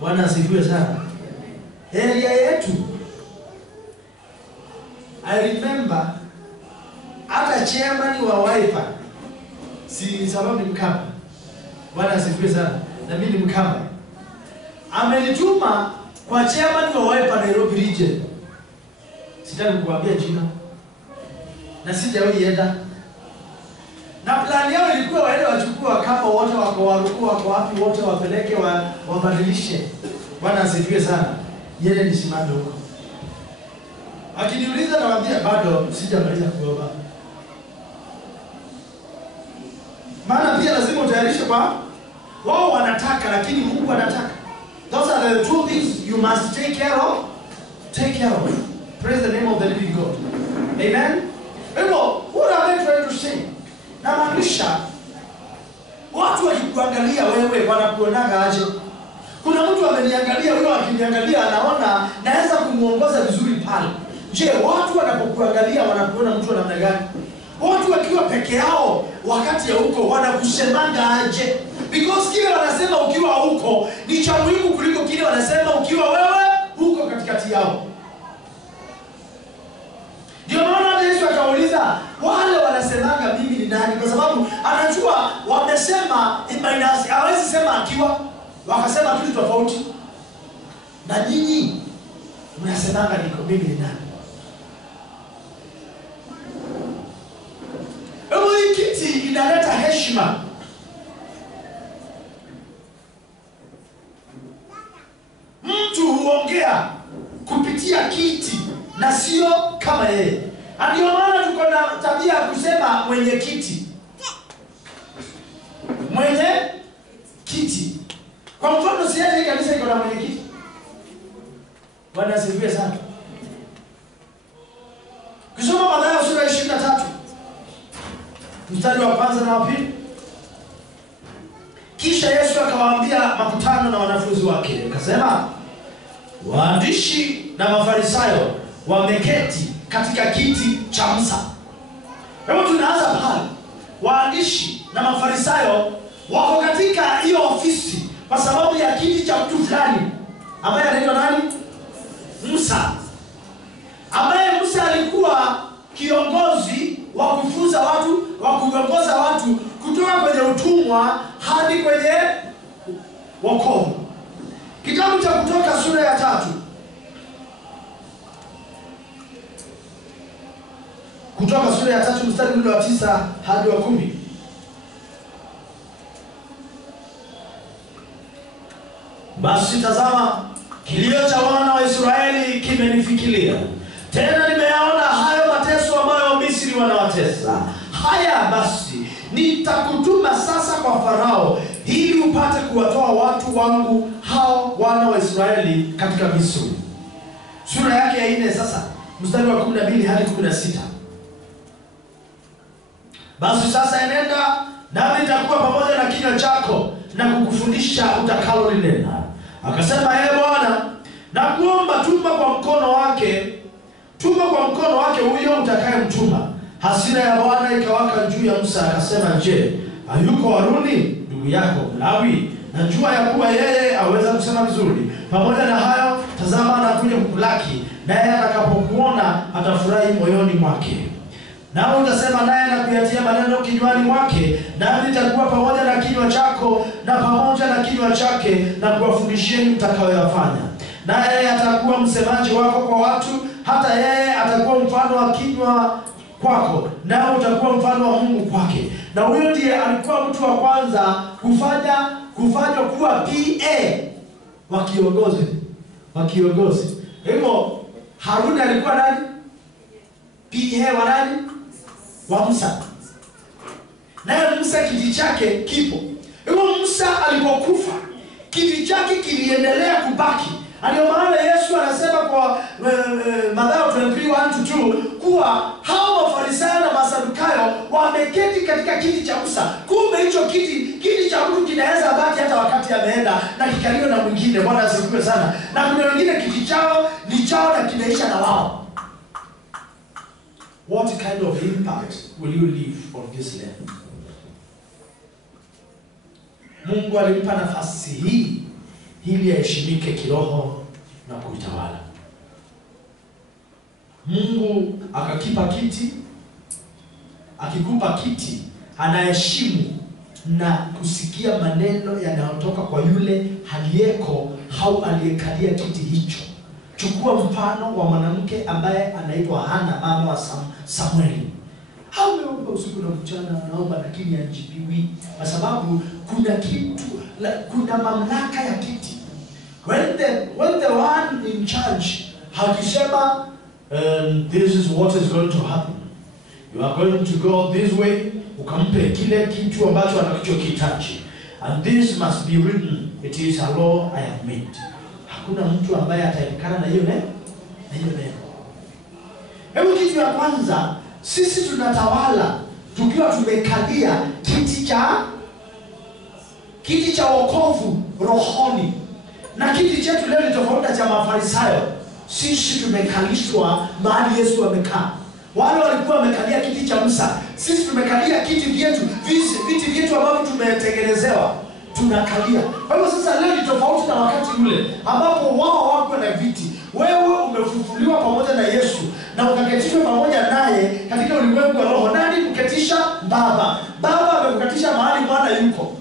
Bwana asifiwe sana. Area yetu, I remember hata chairman wa Wiper, si sababu ni Mkamba. Bwana asifiwe sana. Na mimi ni Mkamba. Amenituma kwa chairman wa Wiper Nairobi region. Sitaki kukuambia jina. Na sijawahi enda. Na plan yao ilikuwa waende wachukua kama wote wako waruku wako wapi wote wapeleke wabadilishe. Bwana asifiwe sana. Yeye nisimame huko. Akiniuliza nawaambia bado sijamaliza kuomba. Maana pia lazima utayarishe kwa wao wanataka lakini Mungu anataka. Those are the two things you must take care of. Take care of. Praise the name of the living God. Amen. Ebo, what am I trying to say? Na maanisha watu wakikuangalia wewe wanakuonaga aje? Kuna mtu ameniangalia, wewe akiniangalia anaona naweza kumuongoza vizuri pale. Je, watu wanapokuangalia wanakuona mtu namna gani? Watu wakiwa peke yao wakati ya huko wanakusemanga aje? Because kile wanasema ukiwa huko ni cha muhimu kuliko kile wanasema ukiwa wewe huko katikati yao. Ndio maana Yesu akauliza wale wanasemanga mimi ni nani, kwa sababu anajua wamesema imbainasi, hawezi sema akiwa, wakasema kitu tofauti. Na nyinyi mnasemanga niko mimi ni nani? Hii kiti inaleta heshima. Mtu huongea kupitia kiti na sio kama yeye. Ndio maana tuko na tabia kusema mwenye kiti. Mwenye kiti. Kwa mfano siaje kanisa iko na mwenye kiti. Bwana asifiwe sana. Kusoma Mathayo sura 23. Mstari wa kwanza na wa pili. Kisha Yesu akawaambia makutano na wanafunzi wake, akasema, waandishi na Mafarisayo wameketi katika kiti cha Musa. Hebu tunaanza pale. Waandishi na Mafarisayo wako katika hiyo ofisi kwa sababu ya kiti cha mtu fulani ambaye anaitwa nani? Musa. Ambaye Musa alikuwa kiongozi wa kufunza watu, wa kuongoza watu kutoka kwenye utumwa hadi kwenye wokovu. Kitabu cha Kutoka sura ya 3. Kutoka sura ya 3 mstari wa 9 hadi wa 10. Basi tazama, kilio cha wana wa Israeli kimenifikiria. Tena nimeyaona hayo mateso ambayo Wamisri wanawatesa. Haya basi, nitakutuma sasa kwa Farao ili upate kuwatoa watu wangu hao wana wa Israeli katika Misri. Sura yake ya 4 sasa mstari wa 12 hadi 16. Basi sasa enenda, nami nitakuwa pamoja na kinywa chako na kukufundisha utakalo linena. Akasema, Bwana, nakuomba tuma kwa mkono wake huyo utakayemtuma. Hasira ya Bwana ikawaka juu ya Musa, akasema, je, hayuko Haruni ndugu yako Mlawi? Najua ya kuwa yeye aweza kusema vizuri. Pamoja na hayo, tazama anakuja kukulaki, naye atakapokuona atafurahi moyoni mwake. Nao utasema naye na kuyatia maneno kinywani mwake, nami nitakuwa pamoja na kinywa chako na pamoja na kinywa chake, na kuwafundisheni mtakayoyafanya. Naye atakuwa msemaji wako kwa watu, hata yeye atakuwa mfano wa kinywa kwako, nao utakuwa mfano wa Mungu kwake. Na huyo ndiye alikuwa mtu wa kwanza kufanywa kuwa PA wa kiongozi. Hivyo Haruni alikuwa nani? PA wa nani? Wa Musa. Naye Musa kiti chake kipo. Hivyo Musa alipokufa, kiti chake kiliendelea kubaki. Ndio maana Yesu anasema kwa Mathayo 23:1-2 kuwa hao Mafarisayo na Masadukayo wameketi katika kiti cha Musa. Kumbe hicho kiti cha mtu kinaweza baki hata wakati ameenda na kikaliwa na mwingine. Bwana asifiwe sana. Na kuna wengine kiti chao ni chao na kinaisha na wao. What kind of impact will you leave on this land? Mungu alimpa nafasi hii ili aheshimike kiroho na kuitawala. Mungu akakipa kiti, akikupa kiti, anaheshimu na kusikia maneno yanayotoka kwa yule aliyeko au aliyekalia kiti hicho. Chukua mfano wa mwanamke ambaye anaitwa Hana, mama wa Samueli. Ameomba usiku na mchana, anaomba lakini hajibiwi, kwa sababu kuna mamlaka ya kiti. When the one in charge hakisema this is what is going to happen, you are going to go this way, ukampe kile kitu ambacho anachokihitaji, and this must be written, it is a law I have made. Hakuna mtu ambaye ataepukana na hiyo neno. Hebu kitu ya kwanza, sisi tunatawala tukiwa tumekalia kiti cha wokovu rohoni. Na kiti chetu leo ni tofauti cha Mafarisayo. Sisi tumekalishwa mahali Yesu amekaa. Wale walikuwa wamekalia kiti cha Musa. Sisi tumekalia viti vyetu ambavyo tumetengenezewa. Tunakalia. Kwa hivyo sasa leo ni tofauti na wakati ule ambapo wao wako na viti. Wewe umefufuliwa pamoja na Yesu na ukaketishwa pamoja naye katika ulimwengu wa roho. Nani kuketisha? Baba. Baba amekuketisha mahali Mwana yuko.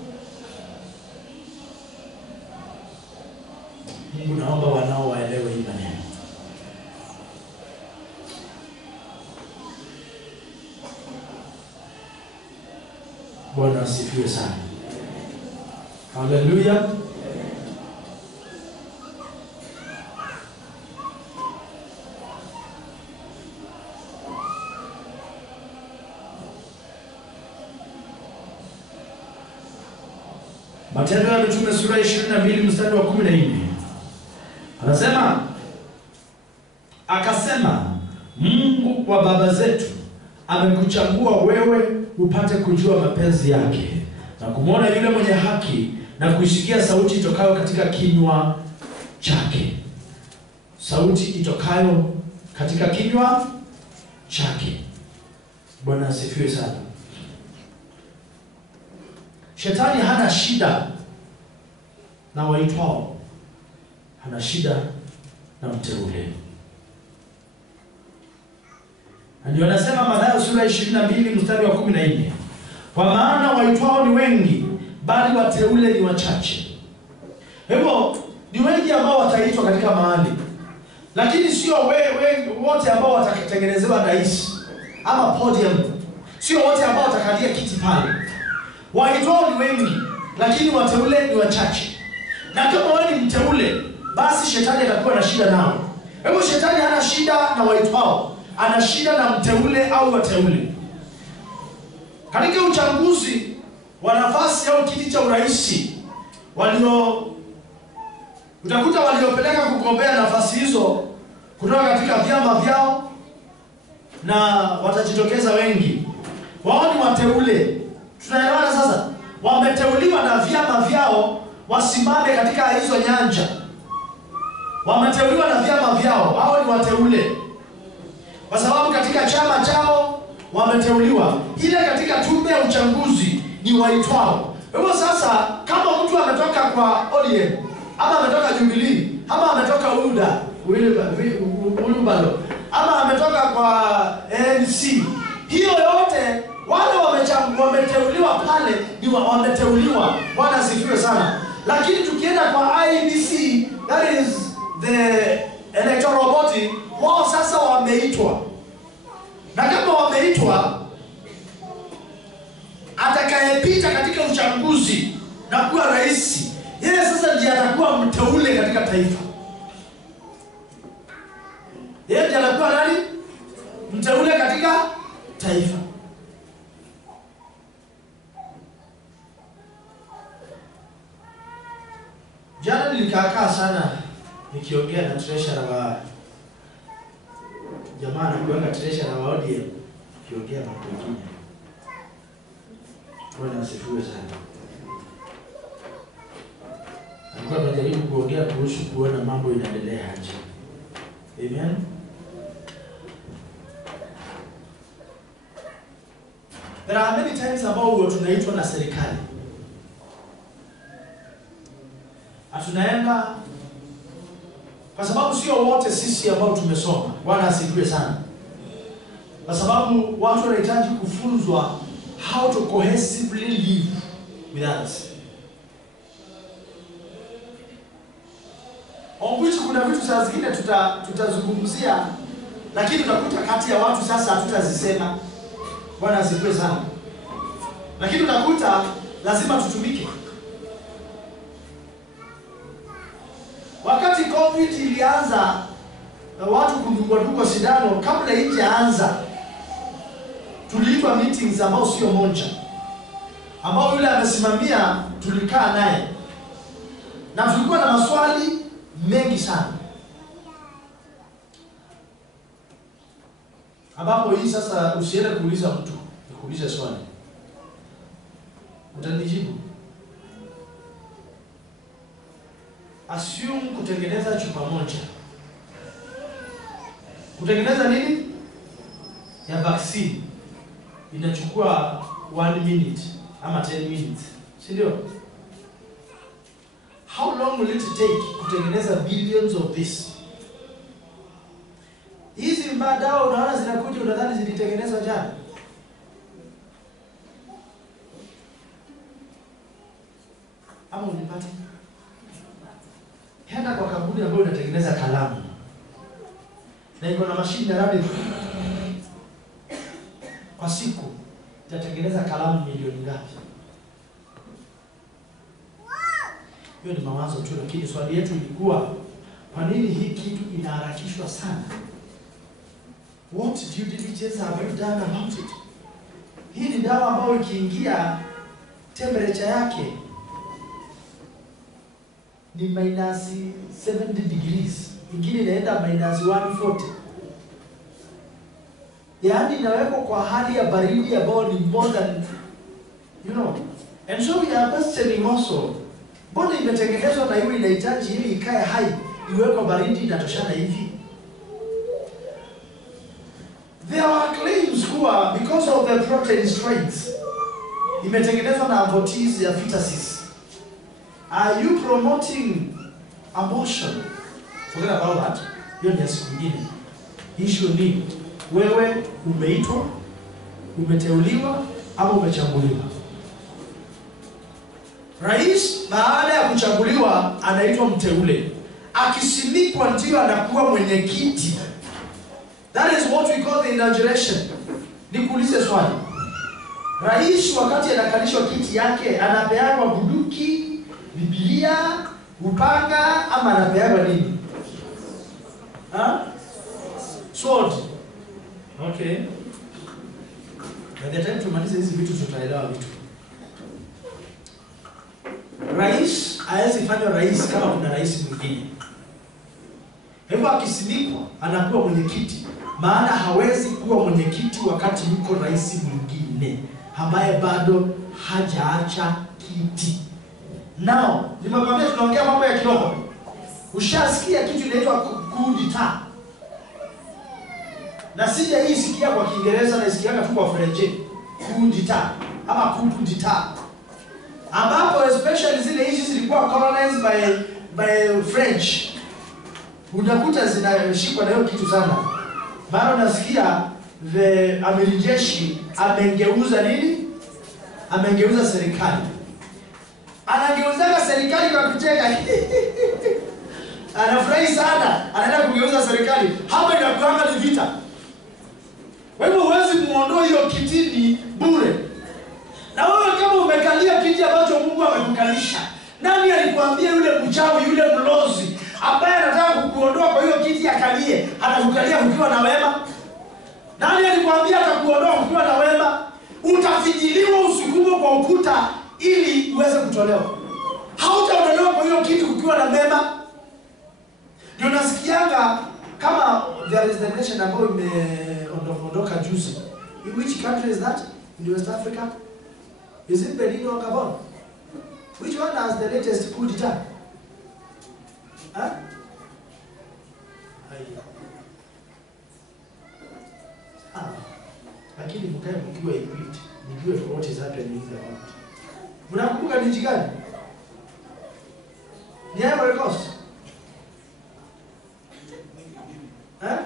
Mungu naomba wanao waelewe hii maneno. Bwana asifiwe sana. Hallelujah. Matendo ya Mitume sura 22 mstari wa 14. Anasema, akasema, Mungu wa baba zetu amekuchagua wewe upate kujua mapenzi yake na kumwona yule mwenye haki na kuisikia sauti itokayo katika kinywa chake. Sauti itokayo katika kinywa chake. Bwana asifiwe sana. Shetani hana shida na waitwao, hana shida na mteule. Ndio anasema Mathayo sura 22 mstari wa 14. Kwa maana waitwao ni wengi, bali wateule ni wachache. Hivyo ni wengi ambao wataitwa katika mahali, lakini sio wote ambao watatengenezewa rais ama podium. Sio wote ambao watakalia kiti pale. Waitwao ni wengi, lakini wateule ni wachache. Na kama wewe ni mteule, basi shetani atakuwa na shida nao. Hebu shetani hana shida na waitwao, ana shida na mteule au wateule. Katika uchaguzi wa nafasi au kiti cha urais utakuta waliopeleka kugombea nafasi hizo kutoka katika vyama vyao, na watajitokeza wengi. Wao ni wateule. Tunaelewana sasa? Wameteuliwa na vyama vyao wasimame katika hizo nyanja. Wameteuliwa na vyama vyao, hao ni wateule. Kwa sababu katika chama chao wameteuliwa. Ile katika tume ya uchaguzi ni waitwao. Kwa hivyo sasa, kama mtu ametoka kwa ODM, ama ametoka Jubilee, ama ametoka UDA, Ulubalo, ama ametoka kwa ANC, hiyo yote wale wameteuliwa pale ni wameteuliwa. Bwana asifiwe sana. Lakini tukienda kwa IEBC, that is the electoral body, wao sasa wameitwa. Na kama wameitwa, atakayepita katika uchaguzi na kuwa rais, yeye sasa ndiye atakuwa mteule katika taifa. Yeye ndiye atakuwa nani? Mteule katika taifa. Jana nilikaa sana nikiongea na treasurer wa jamaa na kuanga treasurer wa ODM, kiongea mambo mengine. Bwana asifiwe sana. Alikuwa anajaribu kuongea kuhusu kuona mambo inaendelea aje. Amen. There are many times ambao tunaitwa na serikali. Tunaenda kwa sababu sio wote sisi ambao tumesoma. Bwana asifiwe sana. Kwa sababu watu wanahitaji kufunzwa how to cohesively live with others. Onguchi kuna vitu saa zingine tutazungumzia, lakini utakuta kati ya watu sasa hatutazisema. Bwana asifiwe sana. Lakini utakuta lazima tutumike. Wakati COVID ilianza, watu kudungwa sindano, kabla haijaanza tuliitwa meetings ambao sio moja, ambao yule amesimamia tulikaa naye na tulikuwa na maswali mengi sana, ambapo hii sasa usiende kuuliza mtu, nikuulize swali, utanijibu. Assume kutengeneza chupa moja. Kutengeneza nini? Ya vaccine inachukua 1 minute ama 10 minutes. Si ndio? How long will it take kutengeneza billions of this? Hizi mbadao unaona zinakuja, unadhani zilitengenezwa jana? Ama unipata? Henda kwa kampuni ambayo inatengeneza kalamu na iko na mashine rabi kwa siku itatengeneza kalamu milioni ngapi? Hiyo ni mawazo tu, lakini swali yetu ilikuwa kwa nini hii kitu inaharakishwa sana? What due diligence have you done about it? Hii ni dawa ambayo ikiingia temperature yake ni minus 70 degrees, ingine inaenda minus 140. Yaani inawekwa kwa hali ya baridi ambayo ni more than, you know. And so we are questioning also, mbona imetengenezwa na hiyo inahitaji ili ikae hai, iwekwe baridi inatoshana hivi? There are claims kuwa because of the protein strains imetengenezwa na abortees ya fetuses. Are you promoting abortion? Forget about that. Hiyo ni siku nyingine. Issue ni wewe umeitwa, umeteuliwa ama umechaguliwa. Rais baada ya kuchaguliwa anaitwa mteule. Akisimikwa ndio anakuwa mwenyekiti. That is what we call the inauguration. Nikuulize swali. Rais wakati anakalishwa kiti yake anapewa bunduki, Biblia, upanga ama anapewa nini? Sword. Okay. By the time tumalize hizi vitu tutaelewa vitu. rais hawezi fanywa rais kama kuna rais mwingine. Hivyo akisimikwa anakuwa mwenyekiti, maana hawezi kuwa mwenyekiti wakati yuko rais mwingine ambaye bado hajaacha kiti. Nao nimekwambia tunaongea mambo ya kiroho. Ushasikia kitu inaitwa coup d'etat? Na sija hii sikia kwa Kiingereza, na isikianga tu kwa French. Coup d'etat ama coup d'etat, ambapo especially zile nchi zilikuwa colonized by French, unakuta zinashikwa na hiyo kitu sana. Maana unasikia amiri jeshi amengeuza nini? Amengeuza serikali. Anageuza serikali kwa kucheka. Anafurahi sana, anaenda kugeuza serikali. Hapa inakuanga ni vita. Kwa hivyo huwezi muondoa hiyo kitini bure. Na wewe kama umekalia kiti ambacho Mungu amekukalisha, nani alikwambia yule mchawi, yule mlozi ambaye anataka kukuondoa kwa hiyo kiti akalie, atakukalia ukiwa na wema? Nani alikwambia atakuondoa ukiwa na wema? Utafijiliwa, usukumwe kwa ukuta ili uweze kutolewa. Hautaondolewa kwa hiyo kiti ukiwa na mema. Ndio nasikianga kama there is the nation ambayo imeondoka juzi. In which country is that? In West Africa? Is it Benin or Gabon? Which one has the latest coup d'etat? Huh? Lakini mkae mkiwa equipped, mjue what is happening in the world. Mnakumbuka ni nchi gani? Ni Ivory Coast? Huh?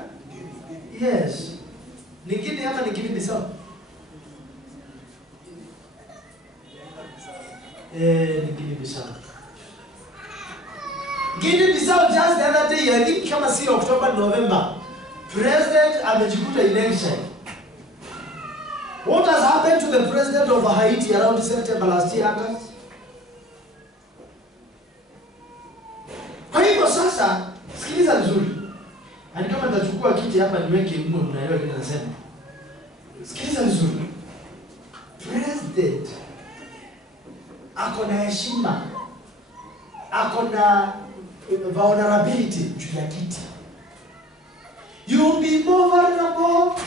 Yes. Ni Guinea ama ni Guinea-Bissau? Ni Guinea-Bissau. Guinea-Bissau just the other day, I think kama si October, November, president amejikuta election. What has happened to the president of Haiti around September last year? Kwa hivyo sasa, sikiliza vizuri. Ani kama nitachukua kiti hapa niweke mmo, mnaelewa kile nasema. Sikiliza vizuri. President ako na heshima, ako na vulnerability juu ya kiti. You'll be more vulnerable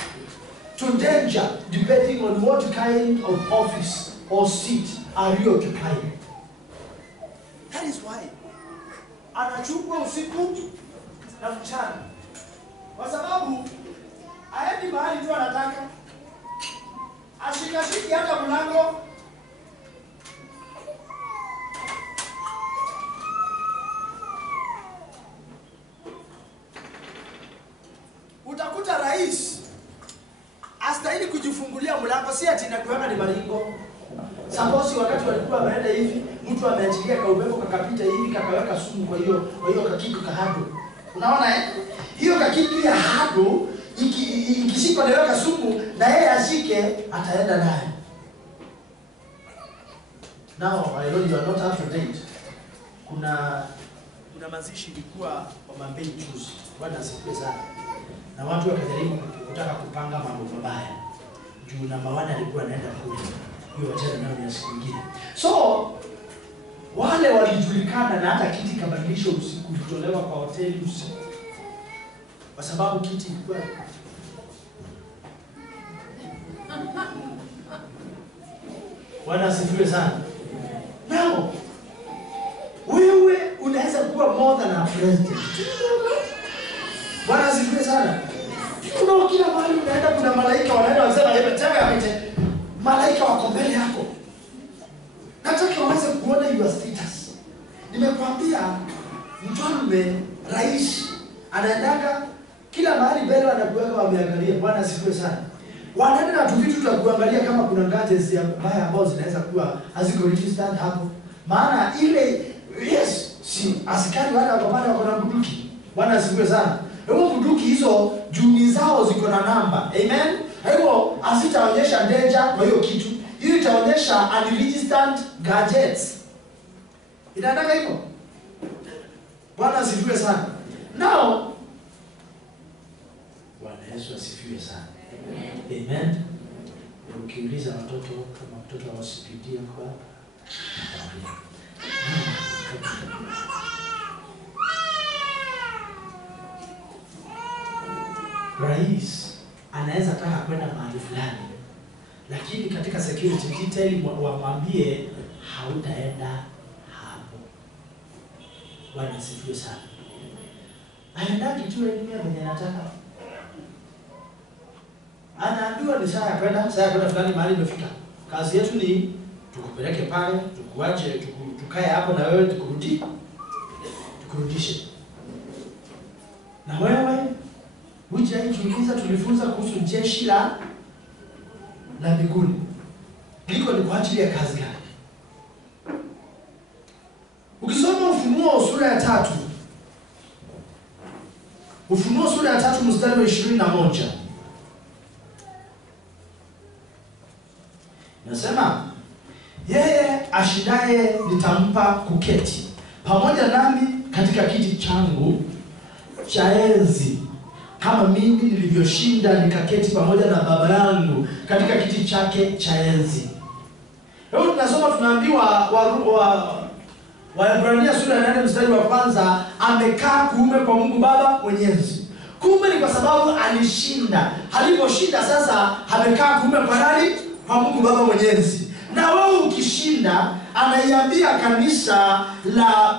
to danger depending on what kind of office or seat are you occupying. That is why anachukua usiku na mchana, kwa sababu haendi mahali tu anataka, ashikashiki hata mlango. Utakuta rais astahili kujifungulia mlango, si ati inakuanga ni maringo. Suppose wakati walikuwa wameenda hivi, mtu ameachilia kaupepo kakapita hivi kakaweka sumu kwa hiyo kakitu kahado. Unaona hiyo kakitu ya hado ikishikwa na hiyo sumu na yeye ashike, ataenda naye. Now I know you are not up to date. Kuna mazishi ilikuwa kwa Mambei juzi. Bwana asifiwe sana. Na watu wakajaribu kutaka kupanga mambo mabaya. Juu namba 1 alikuwa anaenda kule. Huyo wachana nao ya siku nyingine. So wale walijulikana, na hata kiti kabadilisho usiku, kutolewa kwa hoteli usiku. Kwa sababu kiti ilikuwa Bwana asifiwe sana. Now wewe unaweza kuwa more than a president. Bwana asifiwe sana. Kuna kila mahali unaenda, kuna malaika wanaenda wanasema hebu tega apite. Malaika wako mbele yako. Nataka uweze kuona your status. Nimekwambia mfalme, rais anaendaka kila mahali mbele anakuweka wameangalia. Bwana asifiwe sana. Wanaenda na vitu vya kuangalia kama kuna gadgets mbaya ambazo zinaweza kuwa haziko registered hapo. Maana ile si askari wale wako pale wako na bunduki. Bwana asifiwe sana. Hizo bunduki hizo juni zao ziko na namba. Amen. Hivyo asitaonyesha danger kwa hiyo kitu. Hiyo itaonyesha unregistered gadgets. Inaandika hivyo. Bwana asifiwe sana. Now Bwana Yesu asifiwe sana. Amen. Ukiuliza watoto kama mtoto awasipidia kwa Rais anaweza taka kwenda mahali fulani, lakini katika security detail wamwambie hautaenda hapo. Bwana asifiwe sana. Aendaki tu enyewe mwenye anataka. Anaambiwa ni saa ya kwenda fulani mahali imefika. Kazi yetu ni tukupeleke pale, tukuache, tukae hapo na wewe tukurudishe. Na wewe hujajiuliza tulifunza kuhusu jeshi la mbinguni. Liko ni kwa ajili ya kazi gani? Ukisoma Ufunuo sura ya 3. Ufunuo sura ya 3 mstari wa 21. Nasema, yeye ashindaye nitampa kuketi pamoja nami katika kiti changu cha enzi, kama mimi nilivyoshinda nikaketi pamoja na Baba yangu katika kiti chake cha enzi. Leo tunasoma, tunaambiwa Waebrania sura ya 8 mstari wa 1, amekaa kuume kwa Mungu Baba Mwenyezi. Kumbe ni kwa sababu alishinda. Aliposhinda sasa amekaa kuume kwa nani? Kwa Mungu Baba Mwenyezi. Na wewe ukishinda, anaiambia kanisa la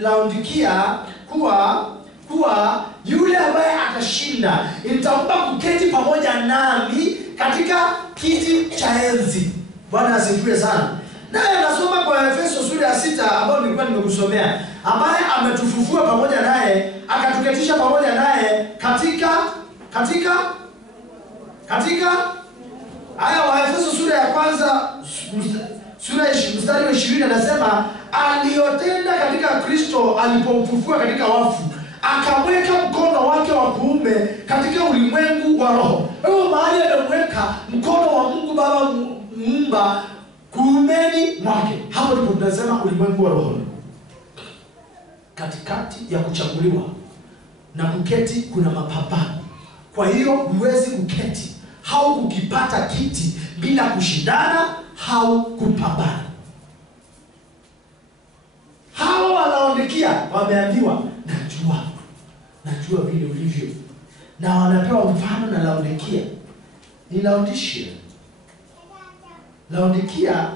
Laodikia kuwa yule ambaye atashinda nitampa kuketi pamoja nami katika kiti cha enzi. Bwana asifiwe sana. Naye anasoma kwa Efeso sura ya 6 ambayo nilikuwa nimekusomea, ambaye ametufufua pamoja naye akatuketisha pamoja naye katika aya wa Efeso sura ya 1 sura ya mstari wa 20 anasema, aliyotenda katika Kristo alipomfufua katika wafu, akamweka mkono wake wa kuume katika ulimwengu wa roho. Hapo mahali amemweka mkono wa Mungu Baba Muumba kuumeni mwake. Hapo ndipo tunasema ulimwengu wa roho. Katikati ya kuchaguliwa na kuketi kuna mapambano. Kwa hiyo huwezi kuketi au kukipata kiti bila kushindana au kupambana. Hao wanaondikia wameambiwa, najua vile ulivyo. Na wanapewa mfano na Laodikia. Ni Laodikia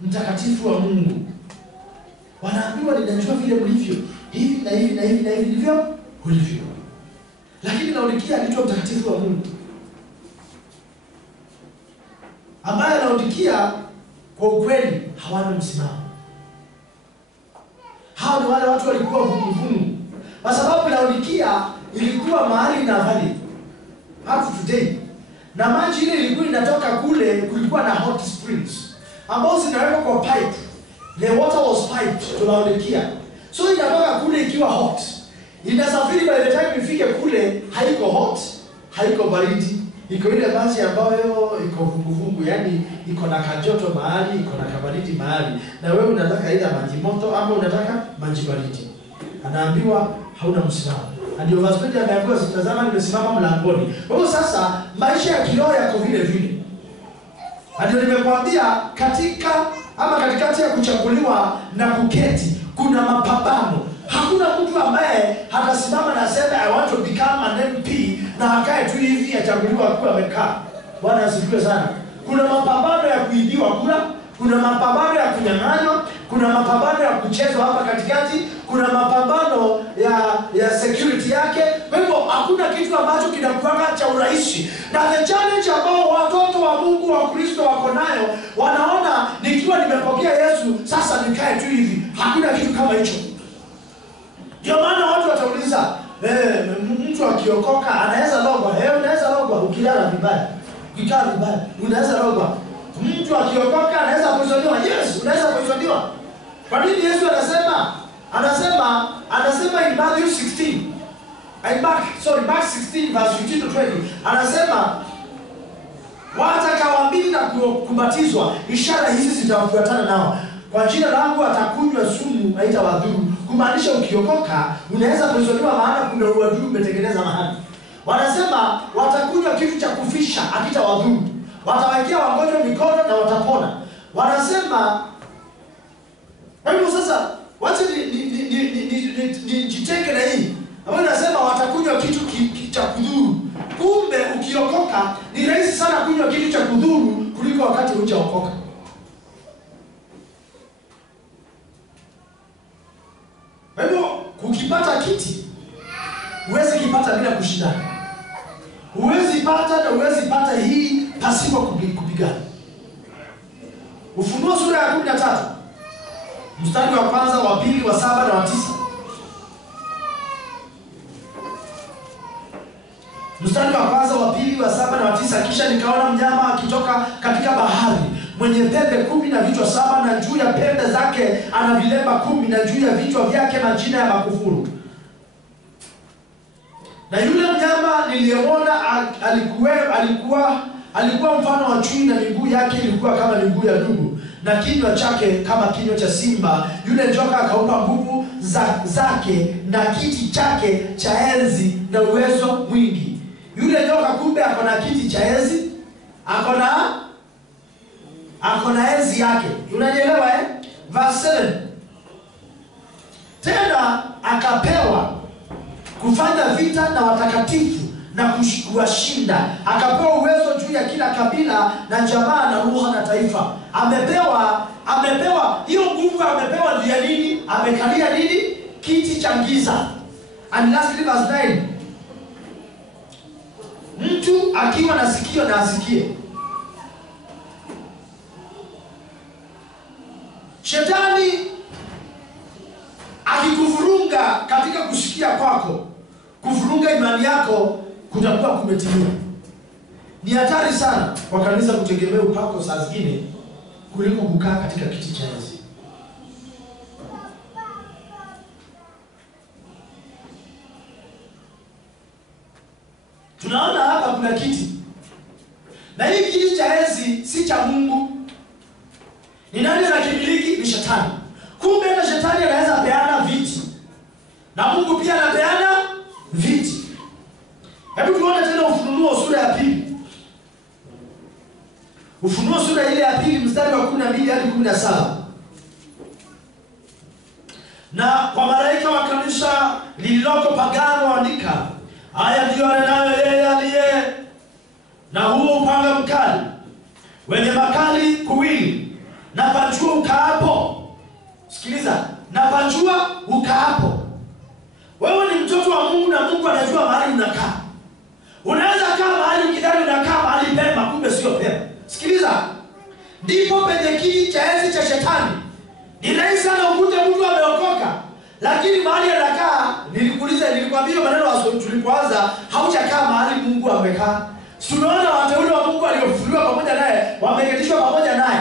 mtakatifu wa Mungu. Wanaambiwa, ninajua vile ulivyo. Hivi na hivi na hivi na hivi ndivyo ulivyo. Lakini Laodikia anaitwa mtakatifu wa Mungu, ambaye Laodikia kwa ukweli hawana msimamo. Hao ni wale watu walikuwa vuguvugu, kwa sababu Laodikia ilikuwa mahali na valley up to today, na maji ile ilikuwa inatoka kule, kulikuwa na hot springs ambao zinawekwa kwa pipe. The water was piped to Laodikia, so inatoka kule ikiwa hot, inasafiri, by the time ifike kule haiko hot, haiko baridi, iko ile maji ambayo iko vuguvugu, yani iko na kajoto mahali, iko na kabaridi mahali, na wewe unataka ile maji moto ama unataka maji baridi. Anaambiwa hauna msimamo. Ndio verse 20 ameambiwa, tazama nimesimama mlangoni. Kwa hiyo sasa maisha ya kiroho yako vile vile. Ndio nimekuambia katikati ya kuchaguliwa na kuketi kuna mapambano. Hakuna mtu ambaye hatasimama na sema I want to become an MP na akae tu hivi achaguliwa kuwa amekaa. Bwana asifiwe sana. Kuna mapambano ya kuibiwa kula, kuna mapambano ya kunyang'anywa, kuna mapambano ya kuchezwa hapa katikati, kuna mapambano ya security yake. Kwa hivyo hakuna kitu ambacho kinakuwa cha urahisi. Na the challenge ambao watoto wa Mungu wa Kristo wako nayo, wanaona nikiwa nimepokea Yesu sasa nikae tu hivi. Hakuna kitu kama hicho. Ndio maana watu watauliza, mtu akiokoka anaweza logwa? Unaweza logwa ukilala vibaya, ukikaa vibaya, unaweza logwa. Mtu akiokoka anaweza kuizoniwa? Yes, unaweza kuizoniwa. Kwa nini Yesu anasema in Matthew 16, Mark 16 verse 15 to 20, anasema watakaoamini na kubatizwa, ishara hizi zitawafuatana nao. Kwa jina langu atakunywa sumu haitawadhuru. Kumaanisha ukiokoka unaweza kuizoniwa, maana kuna uadui umetengeneza mahali. Wanasema watakunywa kitu cha kufisha hakitawadhuru. Watawekea wagonjwa mikono na watapona. Wanasema Kwa hivyo sasa wacha nijitenge na hii. Ambapo nasema watakunywa kitu cha kudhuru. Kumbe ukiokoka ni rahisi sana kunywa kitu cha kudhuru kuliko wakati hujaokoka. Kwa hivyo ukipata kiti huwezi kipata bila kushindana. Huwezi pata na huwezi pata hii pasipo kupigana. Ufunuo sura ya 13 mstari wa kwanza, wa pili, wa 7 na wa 9. Mstari wa kwanza, wa pili, wa 7 na wa 9. Kisha nikaona mnyama akitoka katika bahari, mwenye pembe 10 na vichwa 7, na juu ya pembe zake ana vilemba 10, na juu ya vichwa vyake majina ya makufuru. Na yule mnyama niliyemwona alikuwa mfano wa chui, na miguu yake ilikuwa kama miguu ya dubu, na kinywa chake kama kinywa cha simba. Yule joka akaupa nguvu zake na kiti chake cha enzi na uwezo mwingi. Yule joka kumbe ako na kiti cha enzi, ako na enzi yake. Unanielewa Verse 7. Tena akapewa kufanya vita na watakatifu na kuwashinda. Akapewa uwezo juu ya kila kabila na jamaa na lugha na taifa. Amepewa hiyo nguvu. Amepewa juu ya nini? Amekalia nini? Kiti cha giza. And lastly verse 9. Mtu akiwa na sikio na asikie. Shetani akikuvurunga katika kusikia kwako, kuvurunga imani yako, kutakuwa kumetimia. Ni hatari sana kwa kanisa kutegemea upako saa zingine kuliko kukaa katika kiti cha enzi. Tunaona hapa kuna kiti. Na hii kiti cha enzi si cha Mungu. Ni nani anakimiliki? Ni Shetani. Kumbe na Shetani anaweza peana viti, na Mungu pia anapeana viti. Hebu tuone tena Ufunuo sura ya 2. Ufunuo sura ile ya 2 mstari wa 12 hadi 17. Na kwa malaika wa kanisa lililoko Pagano andika, haya ndiyo anenayo yeye aliye na huo upanga mkali wenye makali kuwili, na pajua ukaapo. Sikiliza, na pajua ukaapo. Wewe ni mtoto wa Mungu na Mungu anajua mahali unakaa. Unaweza kaa mahali ukidhani unakaa mahali pema, kumbe sio pema. Sikiliza, ndipo penye kiti cha enzi cha Shetani. Ni rahisi sana ukute mtu ameokoka, lakini mahali anakaa, nilikwambia maneno tulipoanza, haujakaa mahali Mungu amekaa. Tunaona wateule wa Mungu waliofufuliwa pamoja naye, wameketishwa pamoja naye.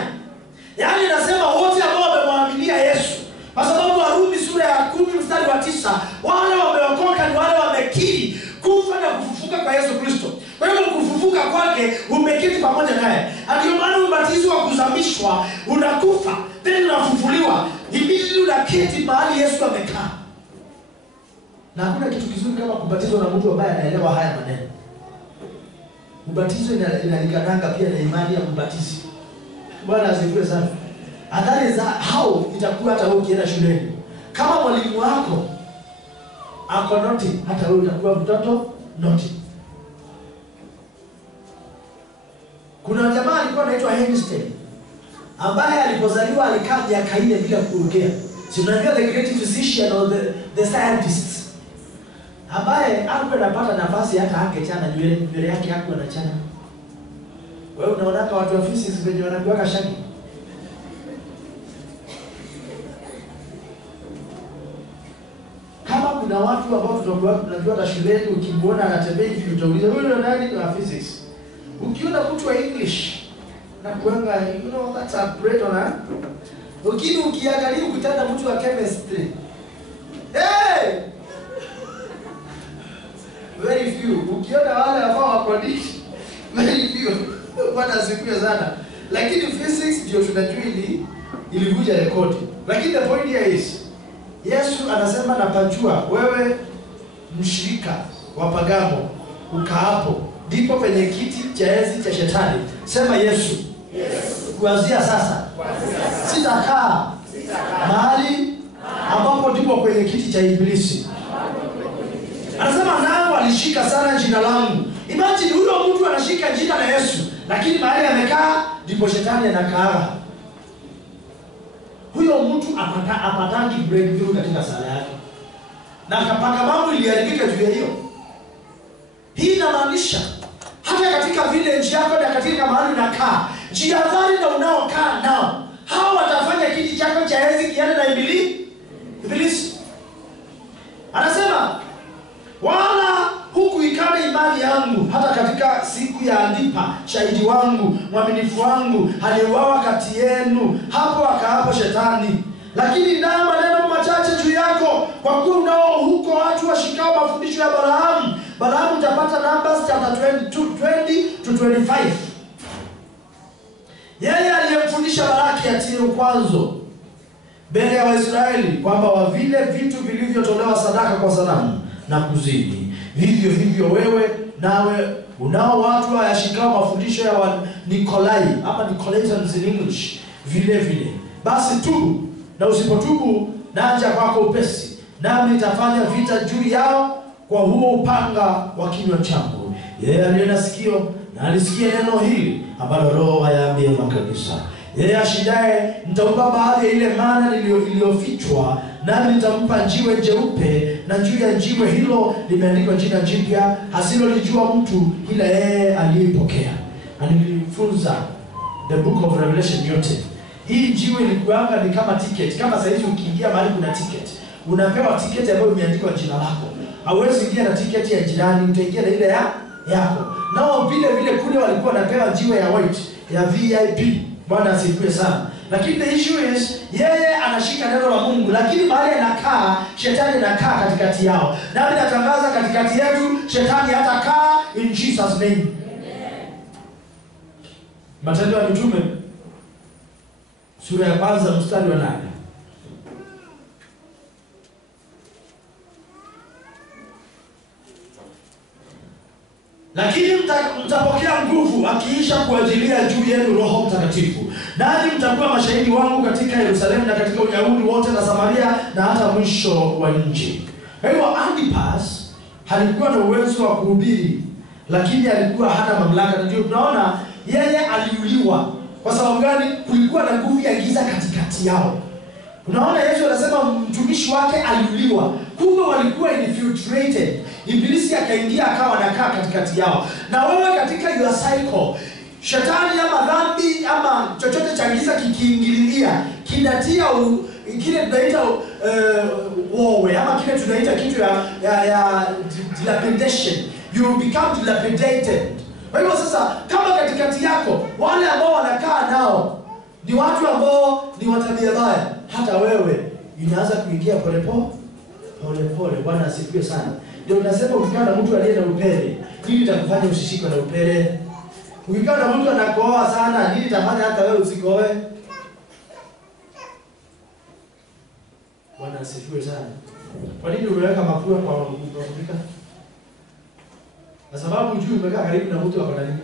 Yaani nasema wote ambao wamemwaminia Yesu. Kwa sababu Warumi sura ya 10 mstari wa 9, wale wameokoka ni wale wamekiri kufa na kufufuka kwa Yesu Kristo. Kwa hiyo kufufuka kwake umeketi pamoja naye. Ndio maana ubatizo wa kuzamishwa, unakufa tena unafufuliwa, immediately unaketi mahali Yesu amekaa. Na hakuna kitu kizuri kama kubatizwa na mtu ambaye anaelewa haya maneno. Ubatizo inalikananga pia na imani ya mbatizi. Bwana asifiwe sana. Adhari za hao itakuwa hata wewe ukienda shuleni. Kama mwalimu wako ako noti, hata wewe utakuwa mtoto noti. Kuna jamaa alikuwa anaitwa Einstein, ambaye alipozaliwa alikaa miaka 4 bila kuongea. Si unajua the great physician or the scientist, ambaye hakuwa anapata nafasi hata angechana nywele yake hakuwa anachana. Wewe unaona kama watu wa physics wenye wanakuwa shaki. Kama kuna watu ambao tunajua hata shuleni ukimwona anatembea hivi utauliza wewe nani wa physics. Ukiona mtu wa English na kuanga that's a great honor. Ukiangalia ukutana mtu wa chemistry. Hey! Very few. Ukiona wale ambao wako dish, very few. Bwana asifiwe sana. Lakini physics ndio tunajua ilivunja rekodi. Lakini the point here is Yesu anasema napajua wewe mshirika wa Pagano ukaapo, ndipo penye kiti cha enzi cha Shetani. Sema Yesu. Kuanzia sasa sitakaa mahali ambapo ndipo kwenye kiti cha Ibilisi. Anasema nao alishika sana jina langu. Imagine huyo mtu anashika jina la Yesu, lakini mahali amekaa ndipo shetani anakaa. Huyo mtu apataki breakthrough katika sala yake. Na kapanga mambo iliharibika juu ya hiyo. Hii inamaanisha hata katika village yako na katika mahali unakaa, jihadhari na unaokaa nao. Hao watafanya kiti chako cha enzi kiende na Ibilisi. Anasema wala hukuikana imani yangu hata katika siku ya Antipa shahidi wangu mwaminifu wangu aliuawa kati yenu, hapo akaapo shetani. Lakini ninayo maneno machache juu yako, kwa kuwa unao huko watu washikao mafundisho ya Balaamu. Balaamu utapata Numbers chapter 20-25. Yeye aliyemfundisha Balaki atie ukwazo mbele ya Waisraeli kwamba wa vile vitu vilivyotolewa sadaka kwa sanamu na kuzini, vivyo hivyo wewe nawe unao watu wayashikao mafundisho ya Nikolai ama Nicolaitans in English vile vile. Basi tubu, na usipotubu naja kwako upesi, nami nitafanya vita juu yao kwa huo upanga wa kinywa changu. Yeye aliye na sikio na alisikie neno hili ambalo Roho ayaambia makanisa. Yeye ashindaye nitampa baadhi ya ile mana iliyofichwa, nami nitampa jiwe jeupe, na juu ya jiwe hilo limeandikwa jina jipya asilolijua mtu ila yeye aliyepokea. Na nilifunza the book of Revelation yote. Hii jiwe ilikuanga ni kama ticket. Kama sasa hivi ukiingia mahali kuna ticket, unapewa ticket ambayo imeandikwa jina lako. Hauwezi ingia na ticket ya jirani, utaingia na ile yako. Nao vile vile kule walikuwa wanapewa jiwe ya white ya VIP. Bwana asifiwe sana. Lakini the issue is yeye anashika neno la Mungu, lakini mahali anakaa shetani anakaa katikati yao. Na mimi natangaza katikati yetu shetani hatakaa in Jesus name. Amen. Matendo ya Mitume sura ya 1 mstari wa 8. Lakini mtapokea nguvu akiisha kuajilia juu yenu Roho Mtakatifu, nanyi mtakuwa mashahidi wangu katika Yerusalemu na katika Uyahudi wote na Samaria na hata mwisho wa nchi. Kwa hiyo Antipas alikuwa na uwezo wa kuhubiri, lakini alikuwa hana mamlaka. Ndio tunaona yeye aliuliwa. Kwa sababu gani? Kulikuwa na nguvu ya giza katikati yao. Unaona Yesu anasema mtumishi wake aliuliwa. Kumbe walikuwa infiltrated. Ibilisi akaingia akawa anakaa katikati yao. Na wewe katika your cycle, shetani ama dhambi ama chochote cha giza kikiingililia, kinatia kile tunaita wowe ama kile tunaita kitu ya dilapidation. You become dilapidated. Kwa hivyo sasa kama katikati yako wale ambao wanakaa nao ni watu ambao ni watabia mbaya, hata wewe inaanza kuingia pole pole. Bwana asifiwe sana. Ndio tunasema ukikaa na mtu aliye na upele, nini itakufanya usishikwe na upele? Ukikaa na mtu anakohoa sana, nini itafanya hata wewe usikohoe? Bwana asifiwe sana. Kwa nini umeweka mafua kwa Afrika? Kwa sababu juu umekaa karibu na mtu akona nini?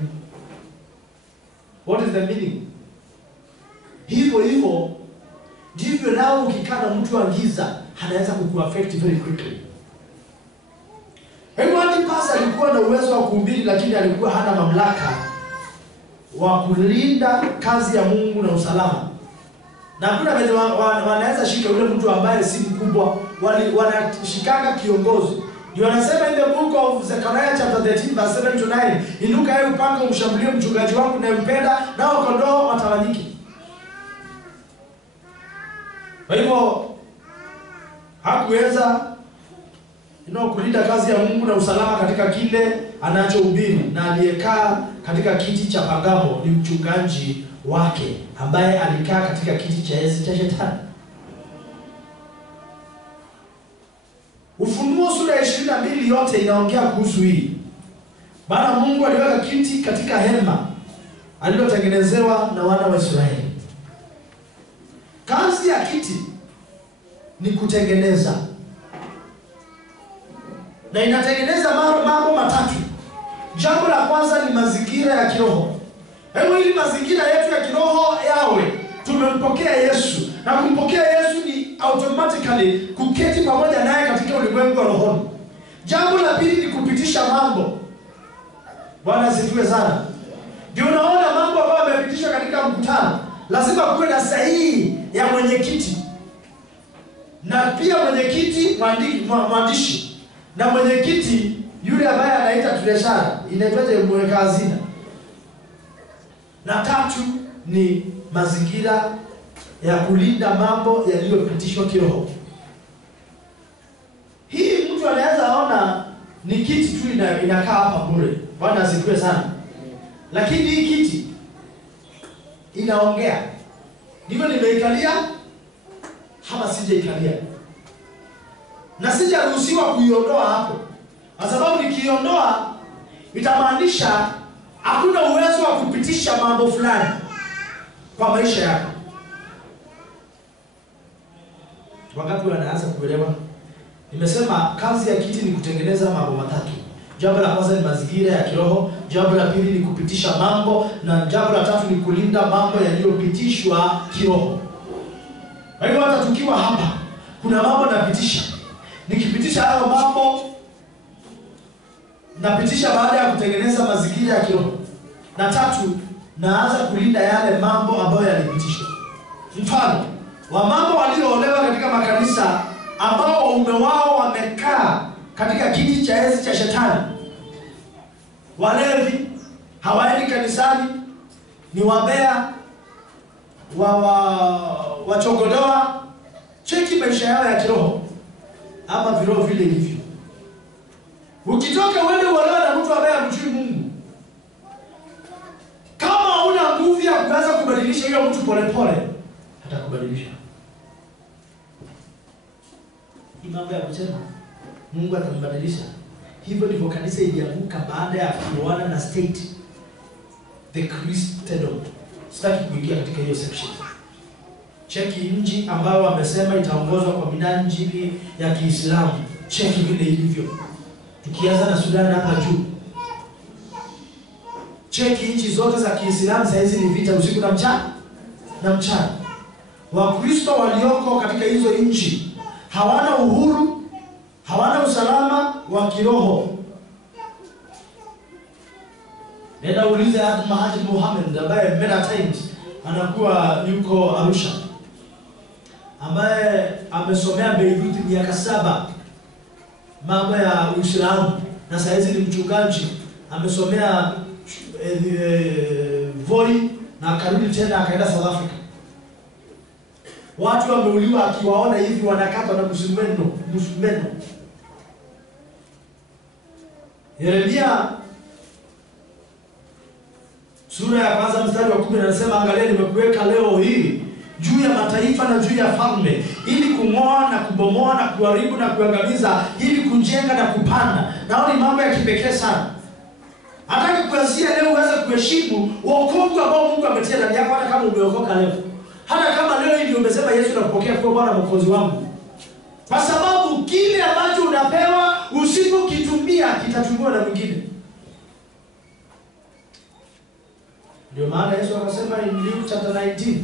What is the meaning? Hivyo ndivyo nao ukikaa na mtu wa giza anaweza kukuaffect very quickly. Antipas alikuwa na uwezo wa kuhubiri, lakini alikuwa hana mamlaka wa kulinda kazi ya Mungu na usalama. Na kuna wenye wanaweza shika yule mtu ambaye si mkubwa, wanashikanga kiongozi. Ndio anasema in the book of Zechariah chapter 13 verse 7-9, inuka yeye upanga umshambulie mchungaji wangu ninayempenda, nao kondoo watawanyiki. Kwa hivyo hakuweza kulinda kazi ya Mungu na usalama katika kile anachohubiri, na aliyekaa katika kiti cha Pagamo ni mchungaji wake ambaye alikaa katika kiti cha enzi cha shetani. Ufunuo sura ya 22 yote inaongea kuhusu hii. Bwana Mungu aliweka kiti katika hema alilotengenezewa na wana wa Israeli. Kazi ya kiti ni kutengeneza. Na inatengeneza mambo matatu. Jambo la kwanza ni mazingira ya kiroho. Hebu ili mazingira yetu ya kiroho yawe tumempokea Yesu, na kumpokea Yesu ni automatically kuketi pamoja naye katika ulimwengu wa rohoni. Jambo la pili ni kupitisha mambo. Bwana asifiwe sana. Ndio unaona mambo ambayo yamepitishwa katika mkutano, lazima kuwe na sahihi ya mwenyekiti. Na pia mwenyekiti mwandishi na mwenyekiti yule ambaye anaita treasurer, inaitwaje, mweka hazina. Na tatu ni mazingira ya kulinda mambo yaliyopitishwa kiroho. Hii mtu anaweza ona ni kiti tu inakaa hapa bure. Bwana asifiwe sana. Lakini hii kiti inaongea. Ndivyo nimeikalia hapa, sijaikalia. Na sijaruhusiwa kuiondoa hapo. Kwa sababu nikiondoa itamaanisha hakuna uwezo wa kupitisha mambo fulani kwa maisha yako. Wakati wanaanza kuelewa, nimesema kazi ya kiti ni kutengeneza mambo matatu. Jambo la kwanza ni mazingira ya kiroho, jambo la pili ni kupitisha mambo, na jambo la tatu ni kulinda mambo yaliyopitishwa kiroho. Kwa hivyo hata tukiwa hapa kuna mambo napitisha. Nikipitisha hayo mambo napitisha baada ya kutengeneza mazingira ya kiroho. Na tatu, naanza kulinda yale mambo ambayo yalipitishwa. Mfano wa mambo walioolewa katika makanisa ambao waume wao wamekaa katika kiti cha enzi cha shetani. Walevi, hawaendi kanisani, ni wabea, wachogodoa. Cheki maisha yao ya kiroho ama viroho vile hivyo. Ukitoka uende uolewe na mtu ambaye hamjui Mungu, kama una nguvu ya kuweza kubadilisha hiyo mtu polepole, atakubadilisha. Ni mambo ya kusema Mungu atambadilisha. Hivyo ndivyo kanisa ilianguka baada ya kuoana na state, the Christendom. Sitaki kuingia katika hiyo section. Cheki nchi ambayo wamesema itaongozwa kwa minajili ya Kiislamu. Cheki vile ilivyo. Tukianza na Sudan hapa juu. Cheki nchi zote za Kiislamu sasa hizi ni vita usiku na mchana. Wakristo walioko katika hizo nchi hawana uhuru, hawana usalama wa kiroho. Nenda ulize hata Mahaji Muhammad ambaye many times anakuwa yuko Arusha, ambaye amesomea Beirut miaka 7 mambo ya Uislamu, na sasa hizi ni mchungaji, amesomea Voi na akarudi tena akaenda South Africa. Watu wameuliwa akiwaona hivi wanakata na musumeno. Yeremia sura ya kwanza mstari wa 10 anasema, angalia nimekuweka leo hii juu ya mataifa na juu ya falme, ili kung'oa na kubomoa na kuharibu na kuangamiza, ili kujenga na kupanda. Nao ni mambo ya kipekee sana. Hataki kuanzia leo uweze kuheshimu wokovu ambao Mungu ametia ndani yako, hata kama umeokoka leo. Hata kama leo ndio umesema Yesu nakupokea kwa Bwana Mwokozi wangu. Kwa sababu kile ambacho unapewa usipokitumia kitatumiwa na mwingine. Ndio maana Yesu akasema in Luke chapter 19,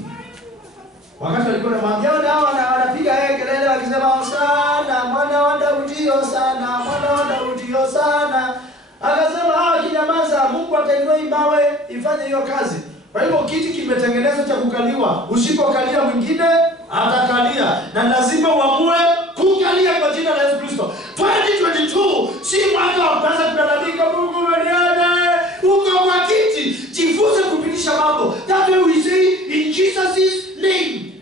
wakati walikuwa wanamwambia wanapiga kelele wakisema sana mwana wa Daudi, sana mwana wa Daudi, sana, akasema hawa kinyamaza, Mungu atainua mawe ifanye hiyo kazi. Kwa hivyo kiti kimetengenezwa cha kukaliwa, usipokalia mwingine atakalia, na lazima uamue kukalia kwa jina la Yesu Kristo. 2022 si mwaka wa kwanza kulalamika Mungu mwenyewe uko kwa kiti. Jifunze kupitisha mambo. That way we say in Jesus' name.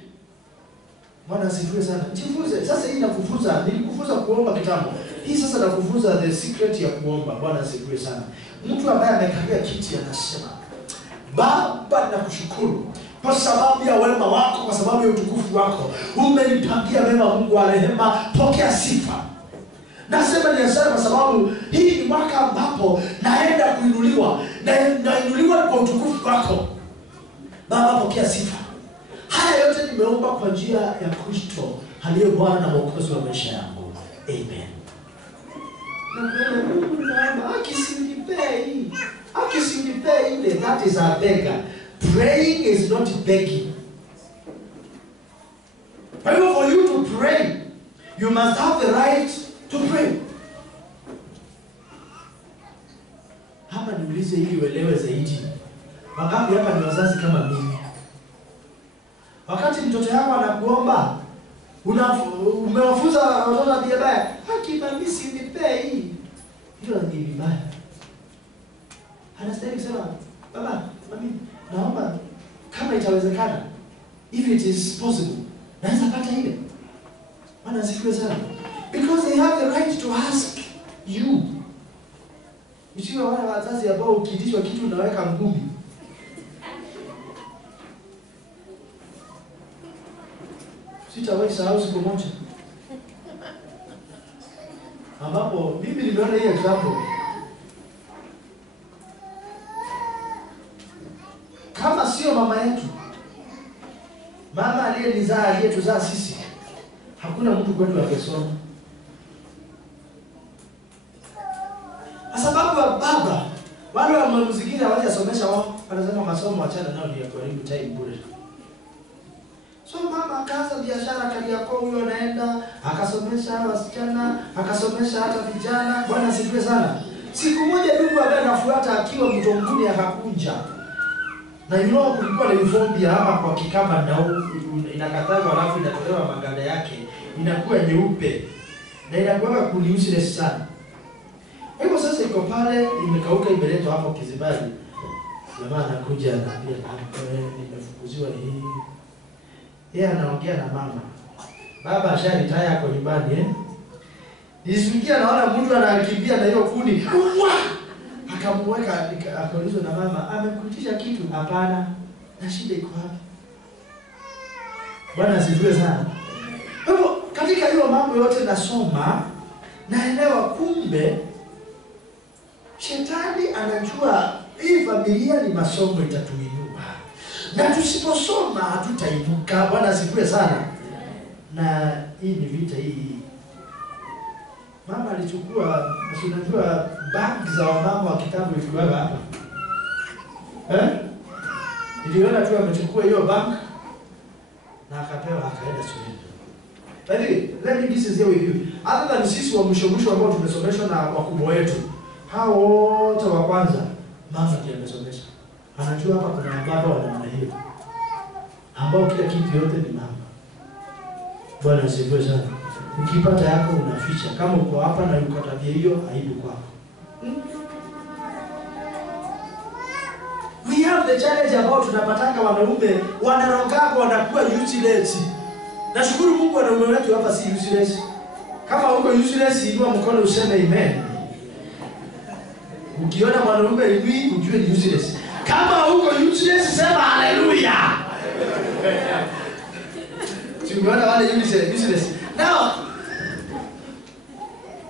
Bwana asifiwe sana. Jifunze. Sasa hii nakufunza, nilikufunza kuomba kitambo. Hii sasa nakufunza the secret ya kuomba. Bwana asifiwe sana. Mtu ambaye amekalia kiti anasema, Baba nakushukuru kwa sababu ya wema wako, kwa sababu ya utukufu wako. Umenipangia mema, Mungu wa rehema, pokea sifa. Nasema ni asante kwa sababu hii ni mwaka ambapo naenda kuinuliwa, na inuliwa kwa utukufu wako. Baba pokea sifa. Haya yote nimeomba kwa njia ya Kristo aliye Bwana na Mwokozi wa maisha yangu. Amen. Na Mungu naomba akisinipei ile, that is a beggar. Praying is not begging. Kwa hivyo for you to pray, you must have the right to pray. Hapa niulize ili uelewe zaidi. Wangapi hapa ni wazazi kama mimi? Wakati mtoto yako anakuomba, umewafunza watoto tabia mbaya. Haki mami si nipe hii. Hilo ni vibaya. Anastahili kusema, baba, mami, naomba kama itawezekana, if it is possible, naweza pata ile. Maana asifiwe sana. Because they have the right to ask you. Usiwe wale wazazi ambao ukitishwa kitu unaweka ngumi. Sitawahi sahau siku moja ambapo mimi niliona hii example. Kama sio mama yetu, mama aliyenizaa, aliyetuzaa sisi, hakuna mtu kwetu angesoma. Kwa sababu ya baba, wale wa muziki hawajasomesha wao, wanasema masomo achana nao ndio kuharibu time bure. So mama akaanza biashara Kariakoo, huyo anaenda akasomesha wasichana, akasomesha hata vijana. Bwana asifiwe sana. Siku moja ndugu ambaye anafuata akiwa mtonguni akakunja. Na kulikuwa na uniform hapa kwa kikamba ndao inakatazwa, alafu inatolewa maganda yake, inakuwa nyeupe na inakuwa kuliusi sana. Hebu sasa iko pale imekauka, imeletwa hapo Kizibali. Jamaa anakuja anaambia nimefukuziwa hii. Yeye anaongea na mama. Baba asharitaya hapo nyumbani Nisikia naona mtu anakimbia na hiyo kuni. Akamweka akaulizwa na mama, amekutisha kitu? Hapana. Na shida iko wapi? Bwana asifiwe sana. Hapo katika hiyo mambo yote nasoma, naelewa kumbe Shetani anajua hii familia ni masomo itatuinua. Na tusiposoma hatutainuka. Bwana asifiwe sana. Na hii ni vita hii. Mama alichukua, unajua bag za wamama wa kitambo ilikuwa hapa. Niliona tu amechukua hiyo bag na akapewa akaenda shule. Lakini let me this is here with you. Other than sisi wa mwisho ambao tumesomeshwa na wakubwa wetu, hao wote wa kwanza mama ndiye amesomesha. Anajua hapa kuna baba wa namna hiyo, ambao kila kitu yote ni mama. Bwana asifiwe sana. Ukipata yako unaficha. Kama uko hapa na uko tabia hiyo, aibu kwako. We have the challenge about tunapataka wanaume wanarogapo wanakuwa useless. Nashukuru Mungu wanaume wetu hapa si useless. Kama uko useless, inua mkono useme amen. Ukiona mwanaume hivi ujue ni useless. Kama uko useless, sema hallelujah. Tumeona wale useless. Now,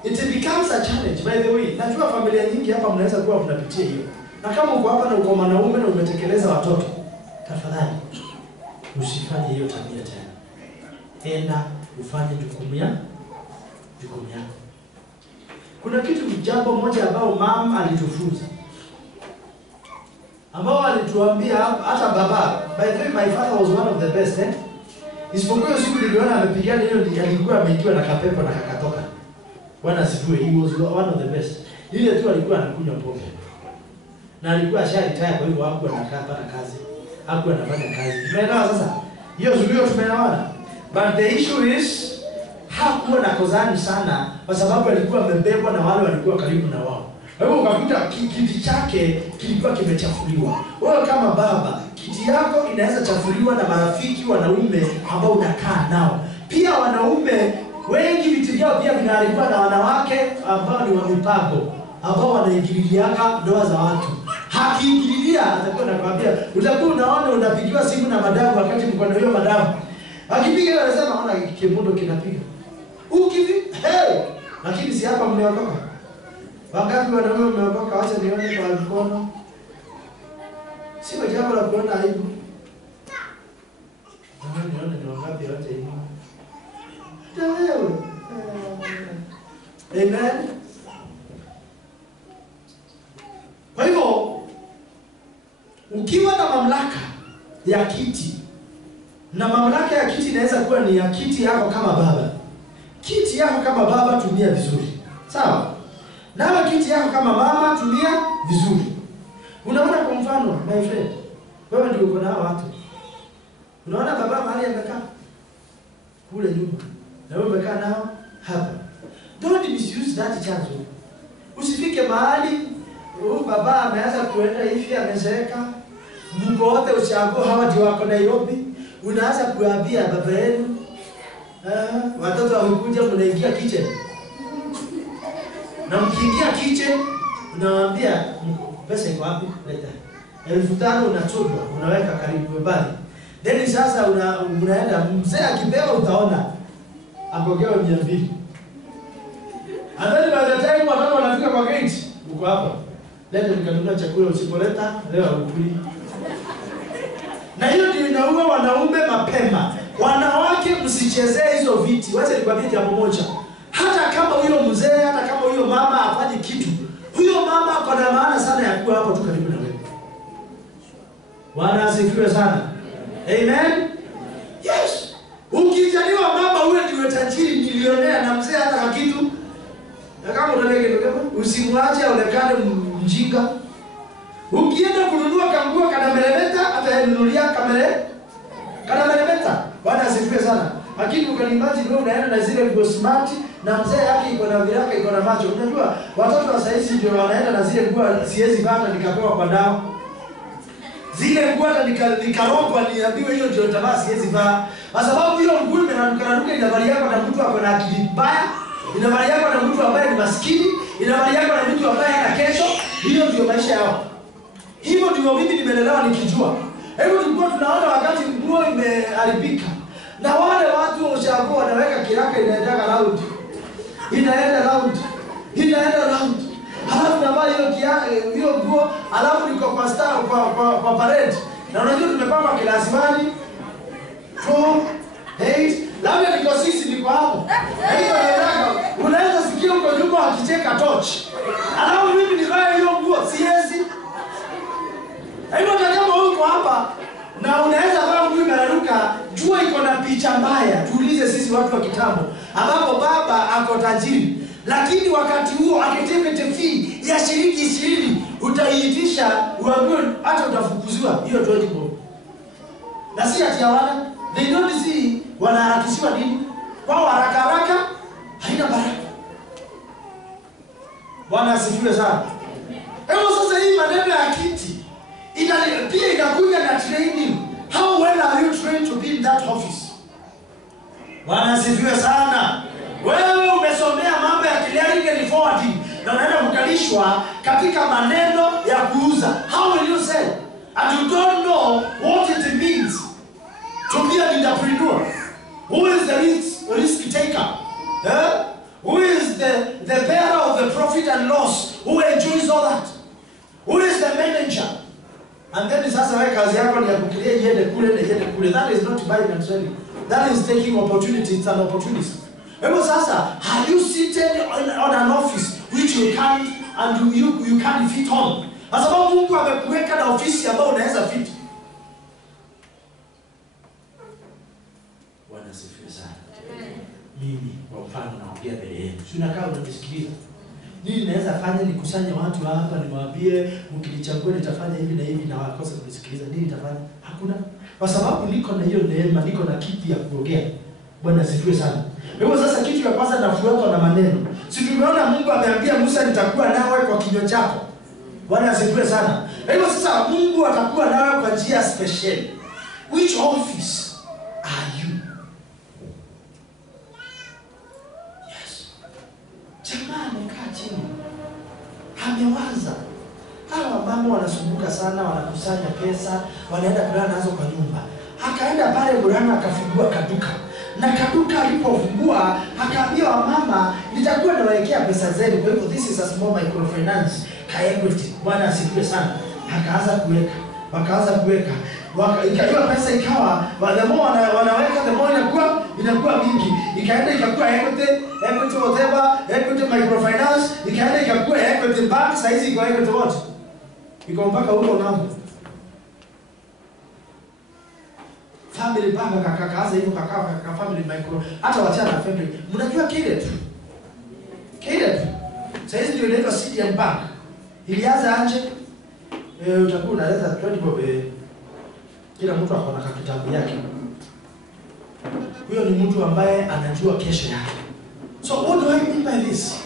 it becomes a challenge. By the way, najua familia nyingi hapa mnaweza kuwa mnapitia hiyo. Na kama uko hapa na uko mwanaume na umetekeleza watoto, tafadhali usifanye hiyo tabia tena. Enda ufanye jukumu yako. Kuna jambo moja ambao mama alitufunza, ambao alituambia hata baba. By the way, my father was one of the best. Isipokuwa siku niliona amepigana hiyo, alikuwa ameingiwa na kapepo na kakatoka. Bwana asifiwe. He was one of the best. Ile tu alikuwa anakunywa pombe. Na alikuwa asharitaya, kwa hivyo hakuwa anapata kazi. Hakuwa anafanya kazi. Tumeelewa sasa? Hiyo zuio tumeelewana. But the issue is hakuwa na kozani sana kwa sababu alikuwa amebebwa na wale walikuwa karibu na wao. Kwa hivyo ukakuta kiti chake kilikuwa kimechafuliwa. Wewe kama baba, kiti yako inaweza chafuliwa na marafiki wanaume ambao unakaa nao. Pia wanaume wengi vitu vyao pia vinaharibiwa na wanawake ambao ni wa mipango, ambao wanaingiliana ndoa za watu. Hakiingililia atakuwa anakuambia, utakuwa unaona unapigiwa simu na madamu wakati mko na hiyo madamu. Akipiga anasema ona kimundo kinapiga. Lakini si hapa mmeokoka. Wangapi wanaume mmeokoka? Acha nione kwa mkono. Sio jambo la kuona aibu. Nione ni wangapi wote hivi. Wewe. Amen. Kwa hivyo ukiwa na mamlaka ya kiti Na mamlaka ya kiti inaweza kuwa ni ya kiti yako kama baba. Kiti yako kama baba tumia vizuri. Sawa? Nawe kiti yako kama mama tumia vizuri. Unaona kwa mfano, my friend, wewe ndio uko na watu. Unaona baba mahali amekaa kule nyuma. Na wewe umekaa nao hapa. Don't misuse that chance. Usifike mahali baba ameanza kuenda hivi amezeeka. Mungu wote uchaguo hawa ndio wako Nairobi. Unaanza kuambia baba yenu, watoto wakikuja mnaingia kitchen. Na mkiingia kitchen unawaambia pesa iko wapi? Leta. 1500 unachukua, unaweka karibu mbali. Then sasa unaenda mzee akipewa utaona akogewa 200. And then by the time watoto wanafika kwa gate, uko hapa. Leta nikanunua chakula usipoleta leo ukuli. Na hiyo ndio inaua wanaume mapema. Wanawake msichezee hizo viti. Wacha nikwambie jambo moja. Hata kama huyo mzee, hata kama huyo mama afanye kitu, huyo mama ako na maana sana ya kuwa hapo tu karibu na wewe. Bwana asifiwe sana. Amen. Yes. Ukijaliwa mama huyo ndio tajiri milionea na mzee hata kitu. Na kama unalege ndio usimwache aonekane mjinga. Ukienda kununua kanguo kana meremeta atanunulia kana meremeta. Bwana asifiwe sana. Lakini ukanimaji wewe unaenda na zile nguo smart na mzee yake iko na viraka iko na macho. Unajua watoto wa saizi ndio wanaenda na zile nguo siwezi vaa nikapewa kwa dao. Zile nguo hata nikarogwa niambiwe hiyo ndio tabia siwezi vaa. Kwa sababu hiyo nguo imeranuka inavalia kwa mtu ako na akili mbaya, inavalia kwa mtu ambaye ni maskini, inavalia kwa mtu ambaye hana kesho. Hiyo ndio maisha yao. Hivyo ndivyo mimi nimelelewa nikijua. Hebu tulikuwa tunaona wakati nguo imeharibika. Na wale watu washakuwa wanaweka kiraka inaenda round. Inaenda round. Halafu na bali hiyo nguo, halafu niko kwa star kwa parade. Na unajua tumepanga klasi 1, 4, 8, labda niko sisi niko hapo. Hiyo nataka unaweza sikia huko nyuma akicheka torch. Halafu mimi nivae hiyo nguo siwezi. Hivyo kama uko hapa na unaweza vaa nguo imeraruka, jua iko na picha mbaya. Tuulize sisi watu wa kitambo ambapo baba ako tajiri, lakini wakati huo akiteke fee ya shilingi 20 utaiitisha uambiwe hata utafukuziwa hiyo 20 bob. Na si ati hawana, they don't see wanaharakishiwa nini? Kwa haraka haina baraka. Bwana asifiwe sana. Hebu sasa hii maneno ya kiti pia inakuja na training. How well are you trained to be in that office? Bwana asifiwe sana. Wewe umesomea mambo ya clearing and forwarding na unaenda kukalishwa katika maneno ya kuuza. How will you say? And you don't know what it means to be an entrepreneur. Who is the risk taker? Who is the bearer of the profit and loss? Who enjoys all that? Who is the manager? And then sasa wewe kazi yako ni ya kukilia iende kule. That is not buying and selling. That is taking opportunity. It's an opportunity. Hebu sasa, have you seated on an office which you can't and you can't fit on? Kwa sababu Mungu amekuweka na ofisi ambayo unaweza fit. Bwana asifiwe sana. Mimi kwa mfano naongea mbele yenu. Si unakaa unanisikiliza. Nini naweza fanya nikusanye watu hapa niwaambie mkinichagua nitafanya hivi na hivi na wakose kunisikiliza. Nini nitafanya? Hakuna. Kwa sababu niko na hiyo neema, niko na kitu ya kuongea. Bwana asifiwe sana. Hebu sasa kitu ya kwanza nafuatwa na maneno. Si tumeona Mungu ameambia Musa nitakuwa nawe kwa kinywa chako. Bwana asifiwe sana. Hebu sasa Mungu atakuwa nawe kwa njia special. Which office are you? Yes. Jamaa amekaa chini. Amewaza. Hawa mama wanasumbuka sana, wanakusanya pesa, wanaenda kulala nazo kwa nyumba. Akaenda pale Burana akafungua kaduka. Na kaduka alipofungua akaambia mama nitakuwa nawekea pesa zenu, kwa hivyo this is a small microfinance equity. Bwana asifiwe sana. Wakaanza kuweka ikawa pesa ikawa wanaweka the more inakuwa mingi, ikaenda ikakuwa equity whatever, equity microfinance, ikaenda ikakuwa equity bank, saizi iko equity what iko mpaka huko nao. family bank kakaanza hivyo kaka family micro hata wachana na family. Mnajua kile tu. Sasa ndio inaitwa CDN Bank. Ilianza anje utakuwa unaleta 20 bob kila mtu akona kitabu yake. Huyo ni mtu ambaye anajua kesho yake. So what do I mean by this?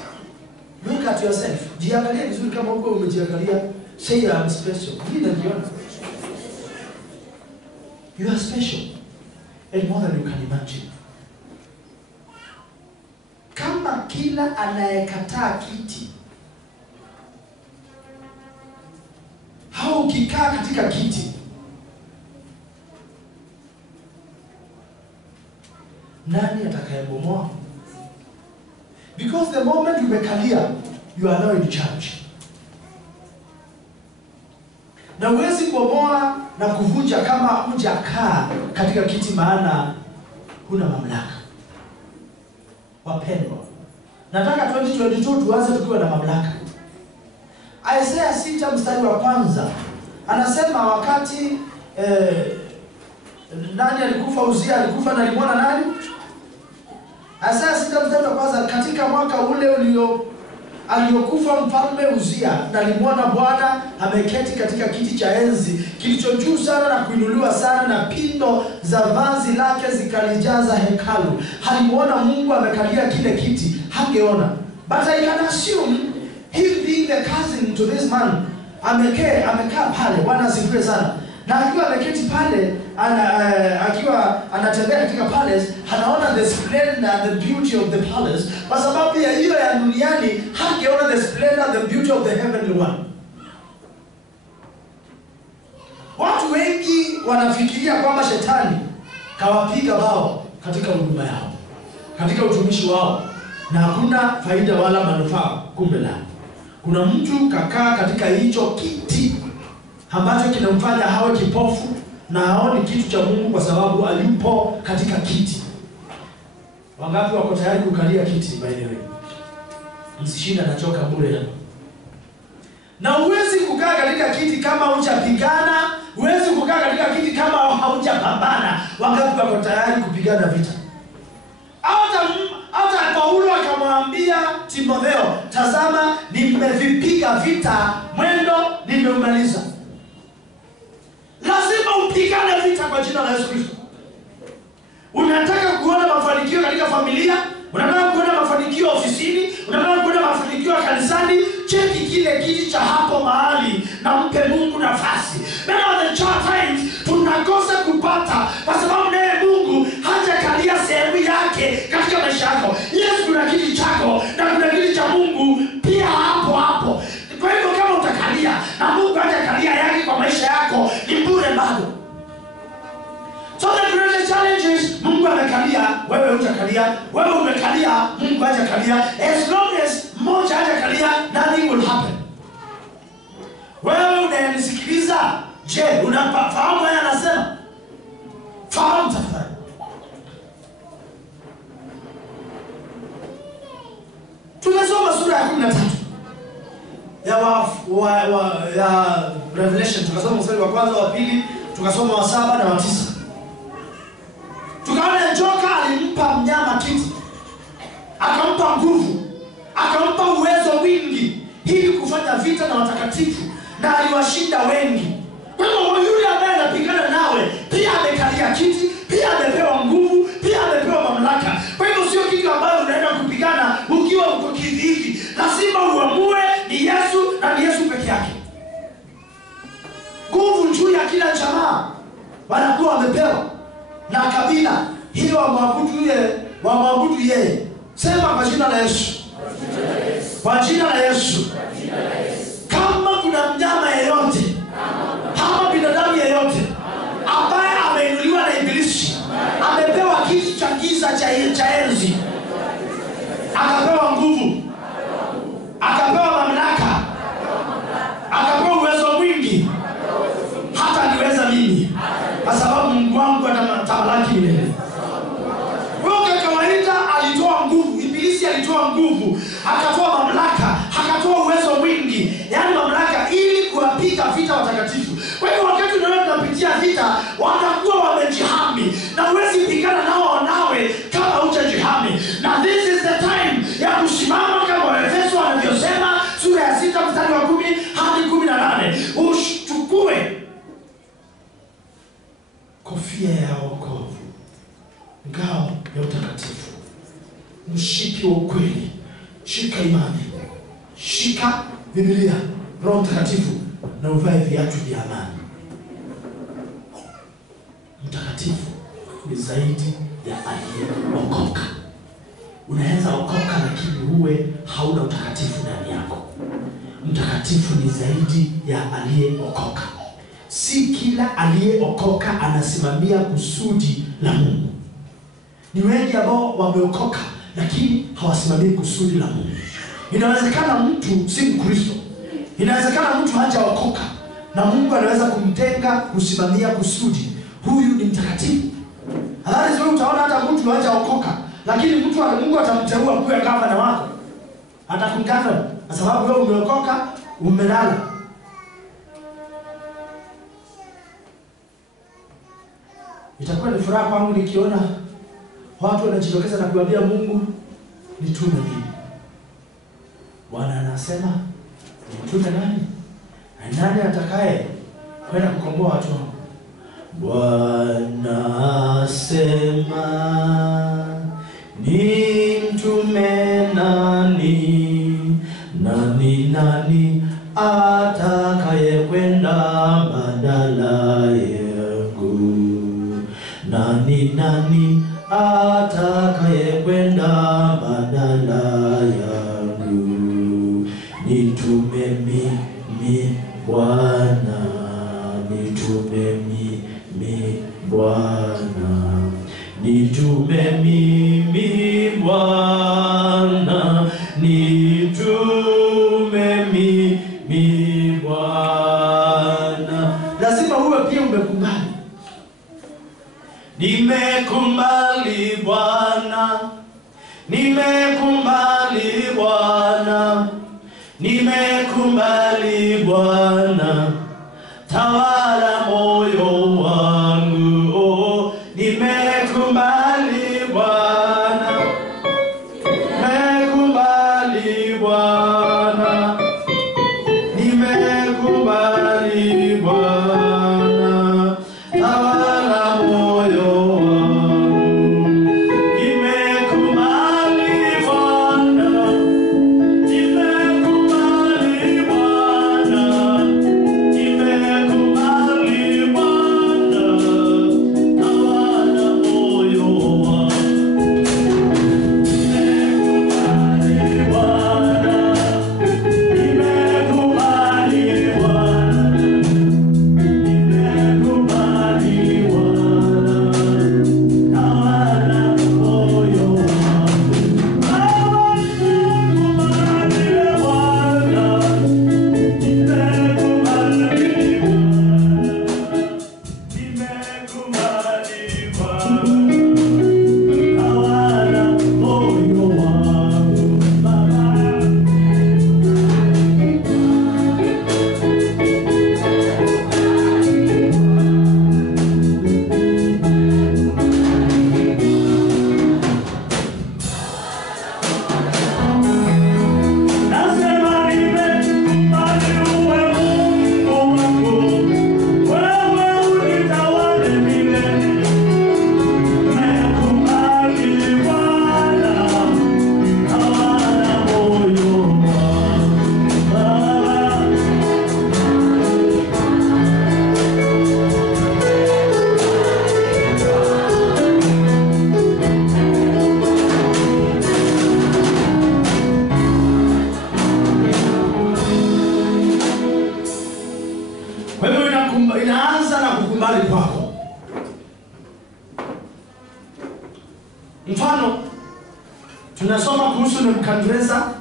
Look at yourself. Jiangalie vizuri kama uko umejiangalia. Say I'm special. Mimi najiona. You are special. And more than you can imagine. Kama kila anayekataa kiti, hao ukikaa katika kiti, nani atakayebomoa? Because the moment umekalia, you are now in charge. Na huwezi kubomoa na kuvunja kama hujakaa katika kiti, maana huna mamlaka. Wapendwa, nataka 2022 tuanze tukiwa na mamlaka. Isaiah 6 mstari wa kwanza anasema wakati nani alikufa? Uzia alikufa na alimwona nani? Isaiah 6 mstari wa kwanza, katika mwaka ule aliokufa mfalme Uzia, na alimwona Bwana ameketi katika kiti cha enzi kilicho juu sana na kuinuliwa sana, na pindo za vazi lake zikalijaza hekalu. Alimwona Mungu amekalia kile kiti, hangeona. But I can assume him being the cousin to this man, amekaa pale. Bwana asifiwe sana. Na akiwa ameketi pale, akiwa anatembea katika palace, anaona the splendor and the beauty of the palace. Kwa sababu ya hiyo ya duniani, hangeona the splendor and the beauty of the heavenly one. Watu wengi wanafikiria kwamba shetani kawapiga bao katika huduma yao, katika utumishi wao, na hakuna faida wala manufaa. Kumbe la, kuna mtu kakaa katika hicho kiti ambacho kinamfanya hawe kipofu na haoni kitu cha Mungu kwa sababu alipo katika kiti. Wangapi wako tayari kukalia kiti? By the way, msishinda na choka bure hapa. Na huwezi kukaa katika kiti kama hujapigana, huwezi kukaa katika kiti kama haujapambana. Wangapi wako tayari kupigana vita? Hata Paulo akamwambia Timotheo, tazama nimevipiga vita, mwendo nimeumaliza. Lazima upigane vita kwa jina la Yesu Kristo. Unataka kuona mafanikio katika familia, unataka kuona mafanikio ofisini, unataka kuona mafanikio kanisani, cheki kile kiti cha hapo mahali na mpe Mungu nafasi. Many of the church times tunakosa kupata kwa sababu naye Mungu hajakalia sehemu yake katika maisha yako. Yes, kuna kiti chako na kuna kiti cha Mungu pia hapo. Kwa hivyo kama utakalia na Mungu hajakalia yake kwa maisha yako, ni bure bado. So the greatest challenge is Mungu amekalia, wewe hujakalia, wewe umekalia, Mungu hajakalia. As long as mmoja hajakalia, nothing will happen. Wewe unanisikiliza, je, unafahamu yeye anasema? Fahamu tafadhali. Tumesoma sura ya 13 ya Revelation, tukasoma mstari wa kwanza, wa pili, tukasoma wa 7 na wa 9. Tukaona joka alimpa mnyama kiti, akampa nguvu, akampa uwezo wingi ili kufanya vita na watakatifu, na aliwashinda wengi. Kwa hiyo yule ambaye anapigana nawe pia amekalia kiti, pia amepewa nguvu, pia amepewa mamlaka. Kwa hiyo sio kitu ambacho unaenda kupigana ukiwa uko hivi. Lazima uamue ni Yesu na ni Yesu peke yake. Nguvu juu ya kila jamaa wanakuwa wamepewa na kabila hiyo, wamwabudu yeye. Sema kwa jina la Yesu. Kwa jina la Yesu. Kama kuna mnyama yeyote ama binadamu yeyote ambaye ameinuliwa na ibilisi, amepewa kiti cha giza cha enzi, akapewa nguvu, akapewa mamlaka, akapewa uwezo mwingi, hata niweza mimi kwa sababu Mungu wangu atamalaki milele. Kwa kawaida alitoa nguvu, ibilisi alitoa nguvu, akatoa mamlaka, akatoa uwezo mwingi, yani mamlaka ili kuwapiga vita watakatifu. Kwa hiyo wakati unaona tunapitia vita, watakuwa wamejihami. wa ukweli. Shika imani, shika Biblia, Roho Mtakatifu, na uvae viatu vya amani. Mtakatifu ni zaidi ya aliyeokoka. Unaweza okoka lakini uwe hauna utakatifu ndani yako. Mtakatifu ni zaidi ya aliyeokoka. Si kila aliyeokoka anasimamia kusudi la Mungu. Ni wengi ambao wameokoka lakini hawasimamii kusudi la Mungu. Inawezekana mtu si Mkristo, inawezekana mtu hajaokoka na Mungu anaweza kumtenga kusimamia kusudi. Huyu ni mtakatifu. Hadhari sio utaona hata mtu hajaokoka lakini mtu wa Mungu atamteua kuwa gavana wako. Atakungana kwa sababu wewe umeokoka, umelala. Itakuwa ni furaha kwangu nikiona watu wanajitokeza na kuambia Mungu, nitume mimi. Bwana anasema, nitume nani? Na nani atakaye kwenda kukomboa watu wangu? Bwana asema, nimtume nani? Nani atakaye kwenda badala yangu? Nani atakaye kwenda badala yangu? Nitume mimi Bwana, nitume mimi Bwana, nitume mimi Bwana, nitume mimi Bwana. Lazima uwe pia umekubali. Nimekubali Bwana, nimekubali Bwana, nimekubali Bwana, tawala moyo wangu. Oh, nimekubali Bwana, nimekubali Bwana, nimekubali Bwana, tawala moyo wangu. Nimekubali Bwana, nimekubali Bwana, nimekubali Bwana, tawala moyo wangu. Nimekubali Bwana, nimekubali Bwana, nimekubali Bwana, tawala moyo wangu. Inaanza na kukubali kwako. Mfano, tunasoma kuhusu Nebukadneza.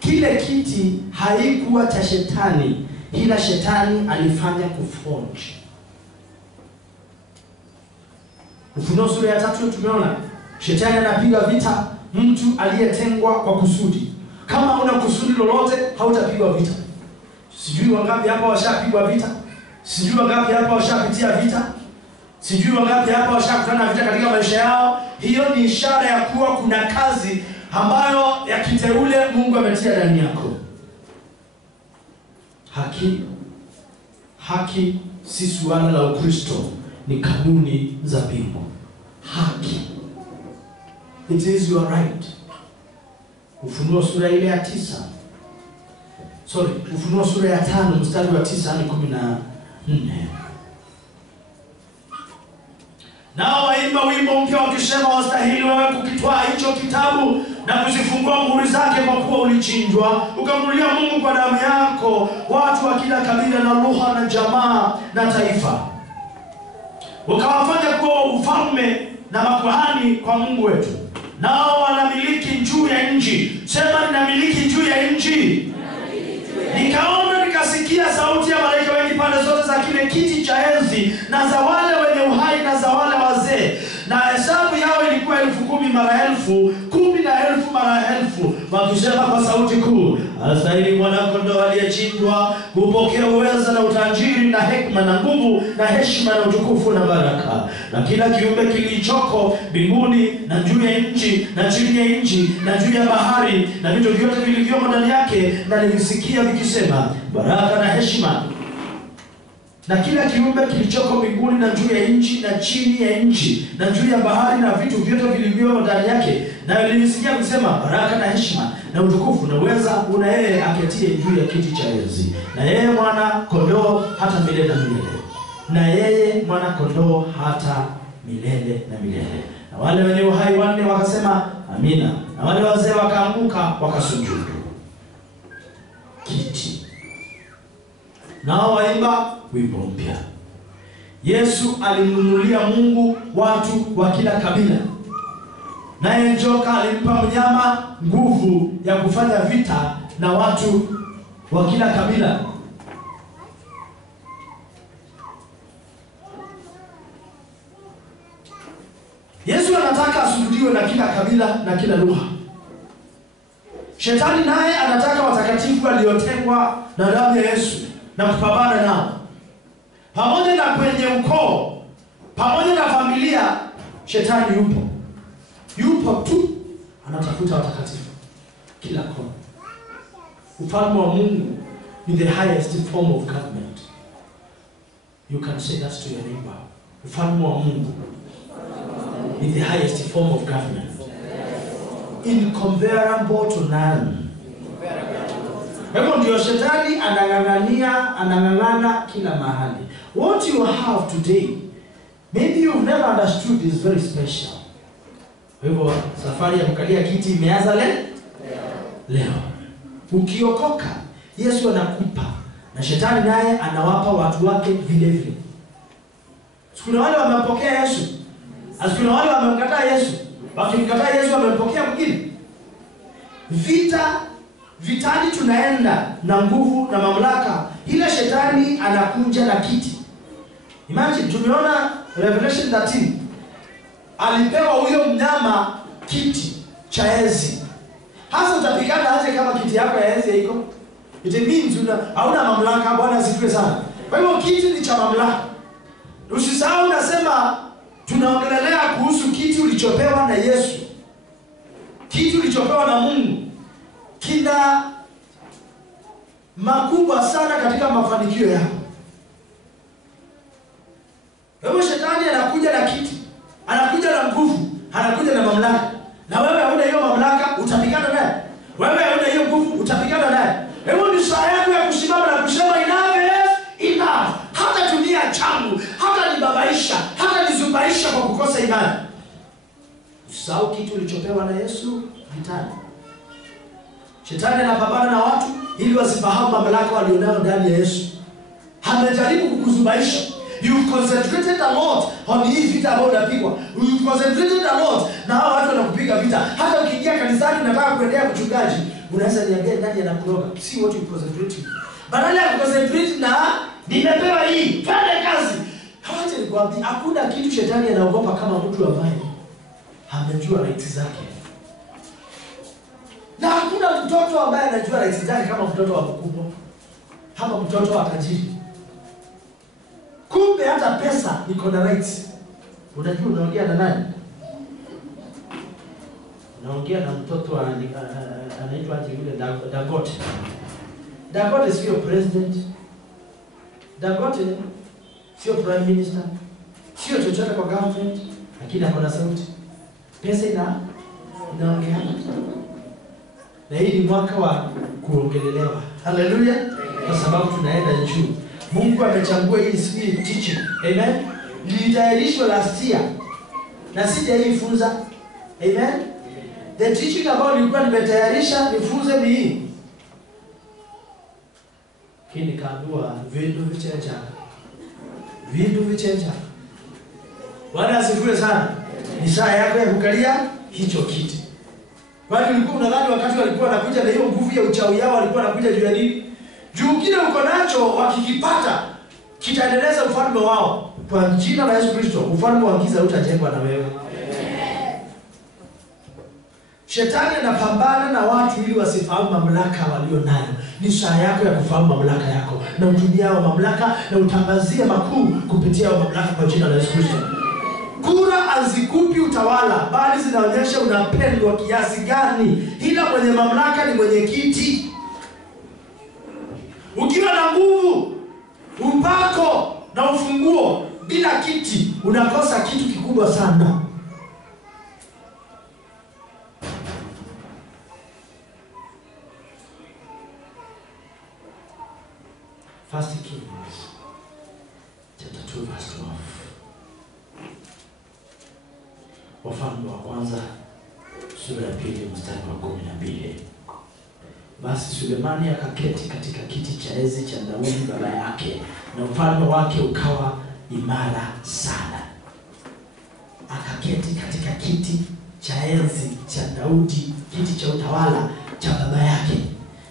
Kile kiti haikuwa cha shetani, ila shetani alifanya kuforge. Ufunuo sura ya 3 tumeona shetani anapiga vita mtu aliyetengwa kwa kusudi. Kama una kusudi lolote, hautapigwa vita. Sijui wangapi hapa washapigwa vita. Sijui wangapi hapa washapitia vita. Sijui wangapi hapa washakutana vita katika maisha yao. Hiyo ni ishara ya kuwa kuna kazi ambayo ya kiteule Mungu ametia ndani yako. Haki si suala la Ukristo, ni kanuni za mbingu. Haki. It is your right. Ufunuo sura ile ya 9. Ufunuo sura ya 5 mstari wa 9 hadi 14. Nao waimba wimbo mpya wakisema, wastahili wewe kukitwaa hicho kitabu na kuzifungua muhuri zake, kwa kuwa ulichinjwa ukamnunulia Mungu kwa damu yako watu wa kila kabila na lugha na jamaa na taifa, ukawafanya kuwa ufalme na makuhani kwa Mungu wetu, nao wanamiliki juu ya nchi. Sema, ninamiliki juu ya nchi. Nikaona nikasikia sauti ya malaika wengi pande zote za kile kiti cha enzi na za wale wenye uhai na za wale wazee, na hesabu yao ilikuwa 10,000 mara 1000, 10,000 mara 1000, wakisema kwa sauti kuu, astahili mwana-kondoo aliyechinjwa kupokea uweza na utajiri na hekima na nguvu na heshima na utukufu na baraka. Na kila kiumbe kilichoko mbinguni na juu ya nchi na chini ya nchi na juu ya bahari na vitu vyote vilivyomo ndani yake, na nilisikia vikisema, baraka na heshima. Na kila kiumbe kilichoko mbinguni na juu ya nchi na chini ya nchi na juu ya bahari na vitu vyote vilivyomo ndani yake, na nilisikia kusema, baraka na heshima na utukufu na uweza una yeye aketie juu ya kiti cha enzi, na yeye mwana-kondoo hata milele na milele, na yeye mwana-kondoo hata milele na milele. Na wale wenye uhai 4 wakasema amina, na wale wazee wakaanguka wakasujudu. Kiti. Nao waimba wimbo mpya. Yesu alimnunulia Mungu watu wa kila kabila, naye njoka alimpa mnyama nguvu ya kufanya vita na watu wa kila kabila. Yesu anataka asujudiwe na kila kabila na kila lugha. Shetani naye anataka watakatifu waliotengwa na damu ya Yesu na kupambana nao. Pamoja na kwenye ukoo, pamoja na familia, shetani yupo tu anatafuta watakatifu kila kona. Ufalme wa Mungu ni the highest form of government. You can say that to your neighbor. Ufalme wa Mungu ni the highest form of government, incomparable to none. Hivyo ndio shetani anang'ang'ana kila mahali. What you have today, maybe you've never understood, is very special. Hivyo safari ya kukalia kiti imeanza leo. Ukiokoka, Yesu anakupa, na shetani naye anawapa watu wake vile vile. Kuna wale wamempokea Yesu, kuna wale wamemkataa Yesu. Wakimkataa Yesu wamempokea mwingine. Vitani tunaenda na nguvu na mamlaka. Ile shetani anakuja na kiti. Imagine, tumeona Revelation 13. Alipewa huyo mnyama kiti cha enzi. Hasa utapigana aje kama kiti yako ya enzi iko? It means hauna mamlaka. Bwana asifiwe sana. Kwa hiyo kiti ni cha mamlaka. Usisahau nasema tunaongelea kuhusu kiti ulichopewa na Yesu. Kiti ulichopewa na Mungu kina makubwa sana katika mafanikio yako. Wewe shetani anakuja na kiti, anakuja na nguvu, anakuja na mamlaka. Na wewe hauna hiyo mamlaka, utapigana naye. Wewe hauna hiyo nguvu, utapigana naye. Hebu ni saa yako ya kusimama na kusema enough. Hata dunia changu, hata nibabaisha, hata nizubaisha kwa kukosa imani. Usahau kitu ulichopewa na Yesu vitani. Shetani anapambana na watu ili wasifahamu mamlaka walionayo ndani ya Yesu. Hamejaribu kukuzubaisha. You've concentrated a lot on hii vita ambayo unapigwa. You've concentrated a lot na hao watu wanakupiga vita. Hata ukiingia kanisani unataka kuendelea mchungaji, unaweza niambia nani anakuroga. See what you concentrate. Badala ya kuconcentrate na nimepewa hii, fanya kazi. Hawaje nikwambia, hakuna kitu shetani anaogopa kama mtu ambaye amejua rights zake. Na hakuna mtoto ambaye anajua rights zake kama mtoto wa mkubwa, kama mtoto wa tajiri. Kumbe hata pesa iko na rights. Unajua unaongea na nani? Unaongea na mtoto anaitwa yule Dangote. Dangote sio president. Dangote sio prime minister. Sio chochote kwa government, lakini akona sauti. Pesa inaongea. Na hii ni mwaka wa kuongelelewa. Haleluya. Kwa sababu tunaenda juu. Mungu amechagua hii teaching. Amen. Nilitayarishwa last year na sijaifunza. Amen. The teaching ambayo nilikuwa nimetayarisha nifunze ni hii. Kini kaambiwa vitu vichenja. Vitu vichenja. Bwana asifiwe sana. Ni saa yako ya kukalia hicho kiti. Kwani ulikuwa unadhani wakati walikuwa wanakuja na hiyo nguvu ya uchawi yao walikuwa wanakuja juu ya nini? Juu kile uko nacho wakikipata kitaendeleza ufalme wao. Kwa jina la Yesu Kristo, ufalme wa giza utajengwa na wewe. Shetani anapambana na watu ili wasifahamu mamlaka walio nayo. Ni saa yako ya kufahamu mamlaka yako na utumie mamlaka na utangazie makuu kupitia mamlaka kwa jina la Yesu Kristo. Kura hazikupi utawala, bali zinaonyesha unapendwa kiasi gani. Ila mwenye mamlaka ni mwenye kiti. Ukiwa na nguvu, upako na ufunguo bila kiti, unakosa kitu kikubwa sana. First Kings chapter 2 verse 12. Wafalme wa kwanza sura ya 2 mstari wa 12. Basi Sulemani akaketi katika kiti cha enzi cha Daudi baba yake, na ufalme wake ukawa imara sana. Akaketi katika kiti cha enzi cha Daudi, kiti cha utawala cha baba yake,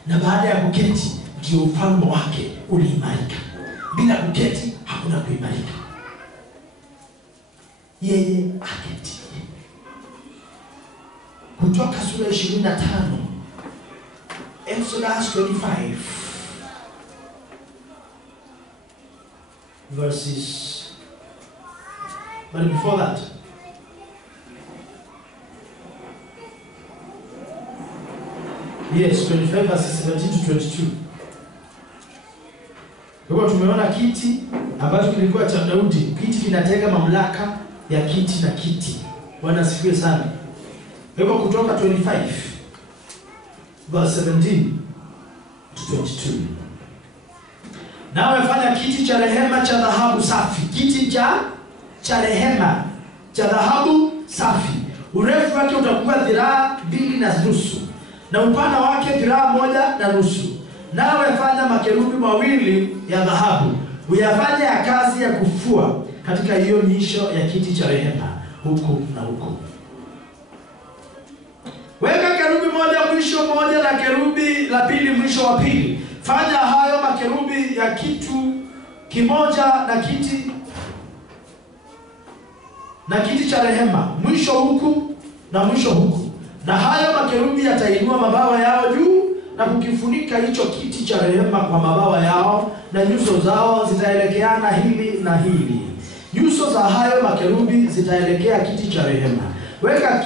na baada ya kuketi ndio ufalme wake uliimarika. Bila kuketi hakuna kuimarika. Yeye aketi. Kutoka sura 25, Exodus 25 verses, but before that, yes, 25 verses 17 to 22. Kwa tumeona kiti ambacho kilikuwa cha Daudi, kiti kinatega mamlaka ya kiti na kiti. Bwana asifiwe sana. Kwa kutoka 25 verse 17 to 22. Nawe fanya kiti cha rehema cha dhahabu safi. Kiti cha rehema cha dhahabu safi. Urefu wake utakuwa dhiraa 2.5 na upana wake dhiraa 1.5. Nawe fanya makerubi mawili ya dhahabu. Uyafanye ya kazi ya kufua katika hiyo misho ya kiti cha rehema huku na huku. Weka kerubi moja mwisho moja na kerubi la pili mwisho wa pili. Fanya hayo makerubi ya kitu kimoja na kiti cha rehema mwisho huku na mwisho huku. Na hayo makerubi yatainua mabawa yao juu na kukifunika hicho kiti cha rehema kwa mabawa yao, na nyuso zao zitaelekeana hili na hili. Nyuso za hayo makerubi zitaelekea kiti cha rehema. Weka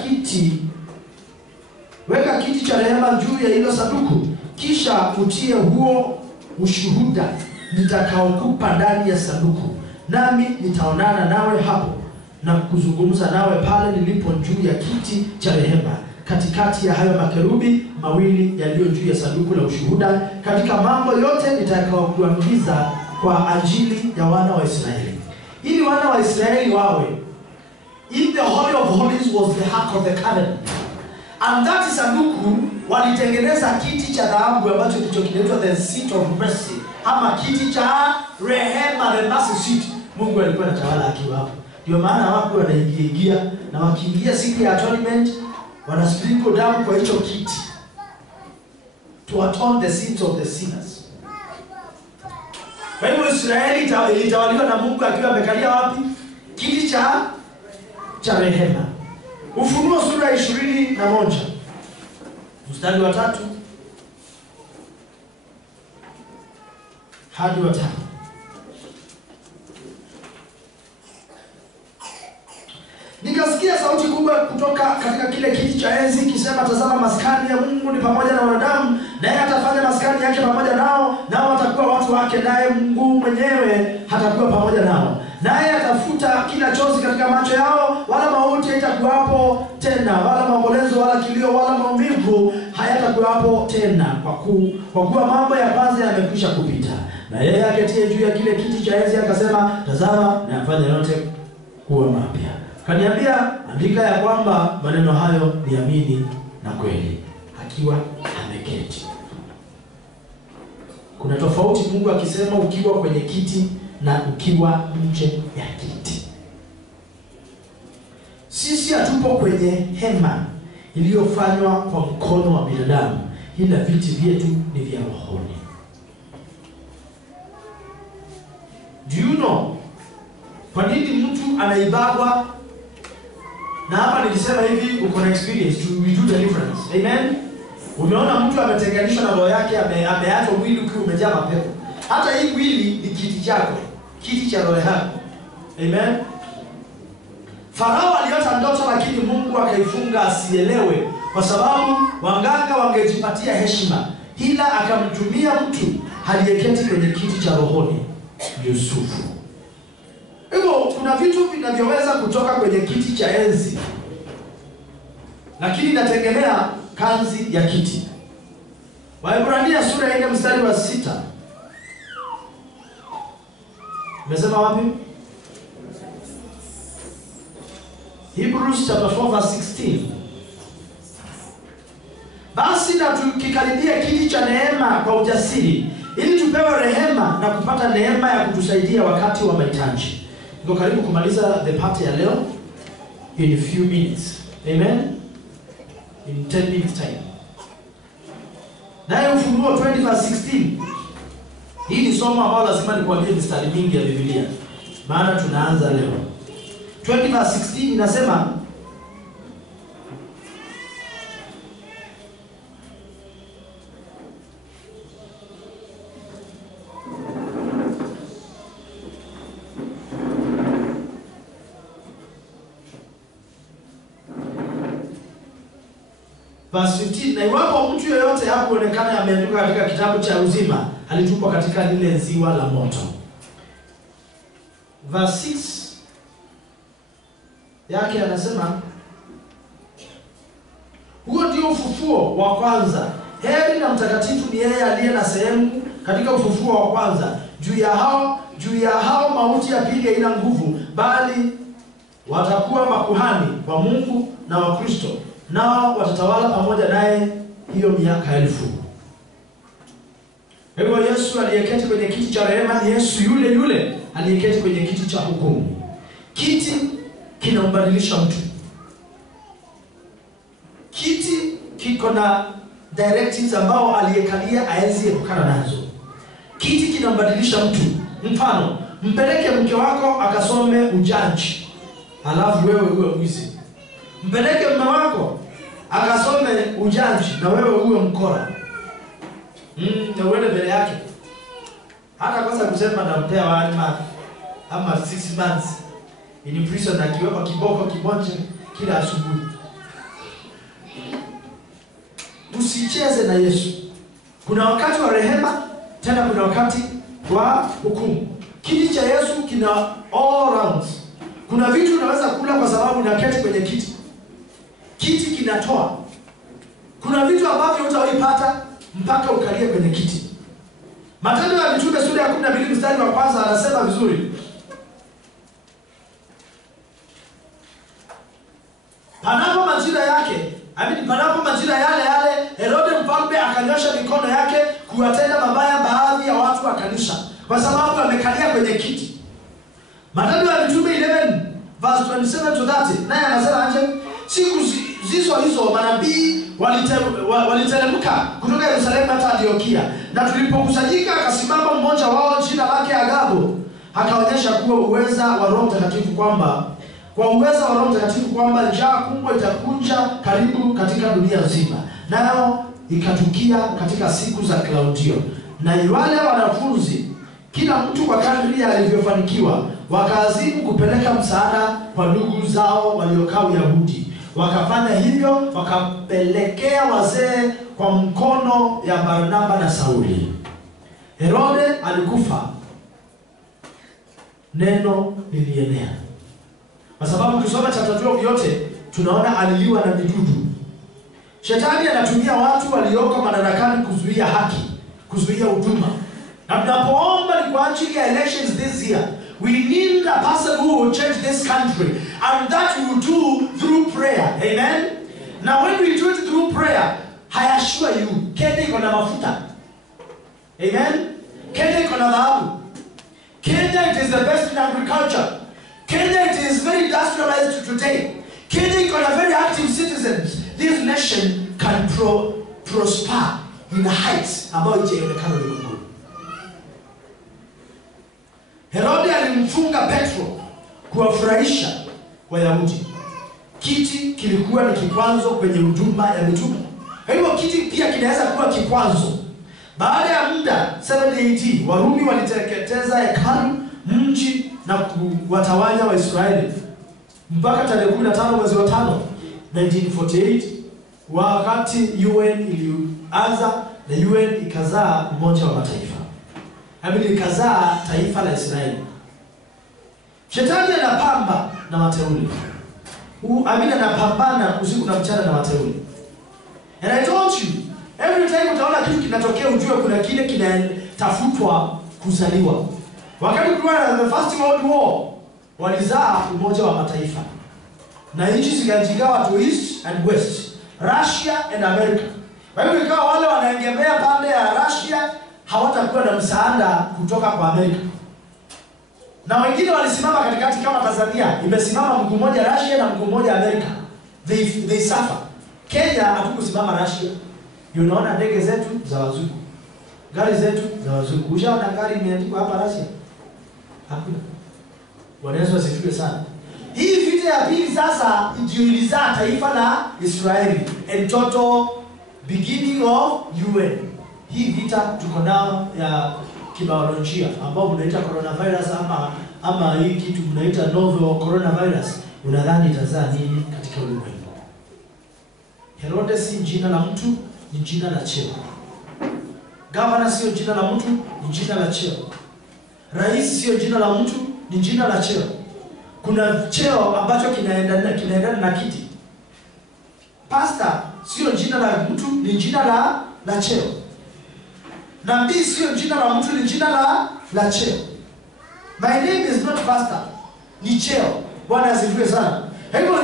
kiti cha rehema juu ya hilo sanduku, kisha utie huo ushuhuda nitakaokupa ndani ya sanduku. Nami nitaonana nawe hapo na kuzungumza nawe pale nilipo juu ya kiti cha rehema, katikati ya hayo makerubi mawili yaliyo juu ya sanduku la ushuhuda, katika mambo yote nitakayokuagiza kwa ajili ya wana wa Israeli. Ili wana wa Israeli wawe. In the Holy of Holies was the Ark of the Covenant. And that sanduku walitengeneza kiti cha dhahabu ambacho ndicho kinaitwa the seat of mercy, ama kiti cha rehema, the mercy seat. Mungu alikuwa anatawala akiwa hapo. Ndio maana watu wanaingia na wakiingia siku ya atonement wanasprinkle damu kwa hicho kiti to atone the sins of the sinners. Kwa hivyo Israeli ilitawaliwa na Mungu akiwa amekalia wapi? Kiti cha rehema. Ufunuo sura 21 mstari wa 3 hadi wa 5. Nikasikia sauti kubwa kutoka katika kile kiti cha enzi ikisema, tazama, maskani ya Mungu ni pamoja na wanadamu, naye atafanya maskani yake pamoja nao, nao watakuwa watu wake, naye Mungu mwenyewe hatakuwa pamoja nao. Naye atafuta kila chozi katika macho yao, wala mauti haitakuwapo tena, wala maombolezo wala kilio wala maumivu hayatakuwa hakutakuwapo tena, kwa kuwa mambo ya kwanza yamekwisha kupita. Na yeye aketie juu ya kile kiti cha enzi akasema, tazama nayafanya yote kuwa mapya. Kaniambia, andika ya kwamba maneno hayo ni amini na kweli. Akiwa ameketi. Kuna tofauti Mungu akisema ukiwa kwenye kiti na ukiwa nje ya kiti. Sisi hatupo kwenye hema iliyofanywa kwa mkono wa binadamu, ila viti vyetu ni vya rohoni. Do you know kwa nini mtu anaibagwa? Na hapa nilisema hivi, uko na experience to we do deliverance. Amen. Umeona mtu ametenganishwa na roho yake, ameachwa mwili ukiwa umejaa mapepo. Hata hii mwili ni kiti chako, kiti cha roho yako. Amen. Farao aliota ndoto, lakini Mungu akaifunga asielewe, kwa sababu waganga wangejipatia heshima. Ila akamtumia mtu aliyeketi kwenye kiti cha rohoni, Yusufu. Hivyo kuna vitu vinavyoweza kutoka kwenye kiti cha enzi, lakini inategemea kanzi ya kiti. Waebrania sura ya 4 mstari wa 6. Umesema wapi? Hebrews chapter 4 verse 16. Basi na tukikaribia kiti cha neema kwa ujasiri, ili tupewe rehema na kupata neema ya kutusaidia wakati wa mahitaji. Niko karibu kumaliza the part ya leo in a few minutes. Amen. In 10 minutes time. Naye Ufunuo 20 verse 16. Hii ni somo ambalo lazima nikuambie mistari mingi ya Biblia, maana tunaanza leo. 20 verse 16 inasema, verse 15, na iwapo mtu yeyote hakuonekana ameandikwa katika kitabu cha uzima, alitupwa katika lile ziwa la moto. Verse 6 yake anasema, huo ndio ufufuo wa kwanza. Heri na mtakatifu ni yeye aliye na sehemu katika ufufuo wa kwanza. Juu ya hao mauti ya pili haina nguvu, bali watakuwa makuhani wa Mungu na wa Kristo, nao watatawala pamoja naye hiyo miaka 1000. Hivyo Yesu aliyeketi kwenye kiti cha rehema ni Yesu yule yule aliyeketi kwenye kiti cha hukumu. Kiti kinambadilisha mtu. Kiti kiko na directives ambao aliyekalia aezi kukana nazo. Kiti kinambadilisha mtu. Mfano, mpeleke mke wako akasome ujaji, alafu wewe uwe mwizi. Mpeleke mume wako akasome ujaji na wewe uwe mkora. Na uende mbele yake. Hata kwanza kusema nampea wanyama ama 6 months in prison, akiwekwa kiboko kimoja kila asubuhi. Usicheze na Yesu. Kuna wakati wa rehema, tena kuna wakati wa hukumu. Kiti cha Yesu kina all rounds. Kuna vitu unaweza kula kwa sababu unaketi kwenye kiti. Kiti kinatoa. Kuna vitu ambavyo hutawaipata mpaka ukalie kwenye kiti. Matendo ya Mitume sura ya 12 mstari wa kwanza anasema vizuri, panapo majira yale Herode mfalme akanyosha mikono yake kuwatenda mabaya baadhi ya watu wa kanisa, kwa sababu amekalia kwenye kiti. Matendo ya Mitume 11 verse 27 to 30, naye anasema aje, siku hizo manabii waliteremka kutoka Yerusalemu hata Antiokia, na tulipokusanyika akasimama mmoja wao jina lake Agabo, akaonyesha kuwa uweza wa Roho Mtakatifu kwamba njaa kubwa itakunja karibu katika dunia nzima. Nayo ikatukia katika siku za Klaudio, na wale wanafunzi kila mtu kwa kadri alivyofanikiwa wakaazimu kupeleka msaada kwa ndugu zao waliokaa Uyahudi. Wakafanya hivyo, wakapelekea wazee kwa mkono ya Barnaba na Sauli. Herode alikufa, neno lilienea. Kwa sababu ukisoma chapter 12 yote tunaona aliliwa na midudu. Shetani anatumia watu walioko madarakani kuzuia haki, kuzuia huduma. Na tunapoomba ni kwa ajili ya elections this year, we need a person who will change this country, and that we will do through prayer. Amen. Now when we do it through prayer, I assure you, Kenya iko na mafuta. Amen. Kenya iko na dhahabu. Kenya, it is the best in agriculture. Kenya, it is very industrialized today. Kenya iko na very active citizens. This nation can prosper in the heights ambayo haijaonekana ulimwenguni. Herode alimfunga Petro kuwafurahisha Wayahudi. Kiti kilikuwa ni kikwazo kwenye huduma ya mitume. Kwa hivyo kiti pia kinaweza kuwa kikwazo. Baada ya muda 70 AD, Warumi waliteketeza hekalu, mji na kuwatawanya Waisraeli mpaka tarehe 15 mwezi wa 5 1948, wakati UN ilianza na UN ikazaa Umoja wa Mataifa. Ikazaa taifa la Israeli. Shetani anapamba na mateule. Anapambana usiku na mchana na mateule. And I told you, every time utaona kitu kinatokea ujue kuna kile kinatafutwa kuzaliwa. Wakati kulikuwa na the First World War, walizaa Umoja wa Mataifa. Na nchi zikajigawa to East and West, Russia and America. Kwa hivyo ikawa wale wanaegemea pande ya Russia hawatakuwa na msaada kutoka kwa Amerika. Na wengine walisimama katikati kama Tanzania, imesimama mguu mmoja Russia na mguu mmoja Amerika. They suffer. Kenya hatukusimama Russia. Unaona ndege zetu za wazungu, gari zetu za wazungu. Ushaona gari imeandikwa hapa Russia? Hakuna. Bwana Yesu asifiwe sana. Hii vita ya pili sasa ndio ilizaa taifa la Israeli, and total beginning of UN. Hii vita tuko nao ya kibiolojia ambao mnaita coronavirus ama hii kitu mnaita novel coronavirus, unadhani itazaa nini katika ulimwengu? Herode si jina la mtu, ni jina la cheo. Governor sio jina la mtu, ni jina la cheo. Rais sio jina la mtu, ni jina la cheo. Kuna cheo ambacho kinaendana na kiti. Pastor sio jina la mtu, ni jina la cheo. Nabii sio jina la mtu, ni jina la cheo. My name is not pastor, ni cheo. Bwana asifiwe sana.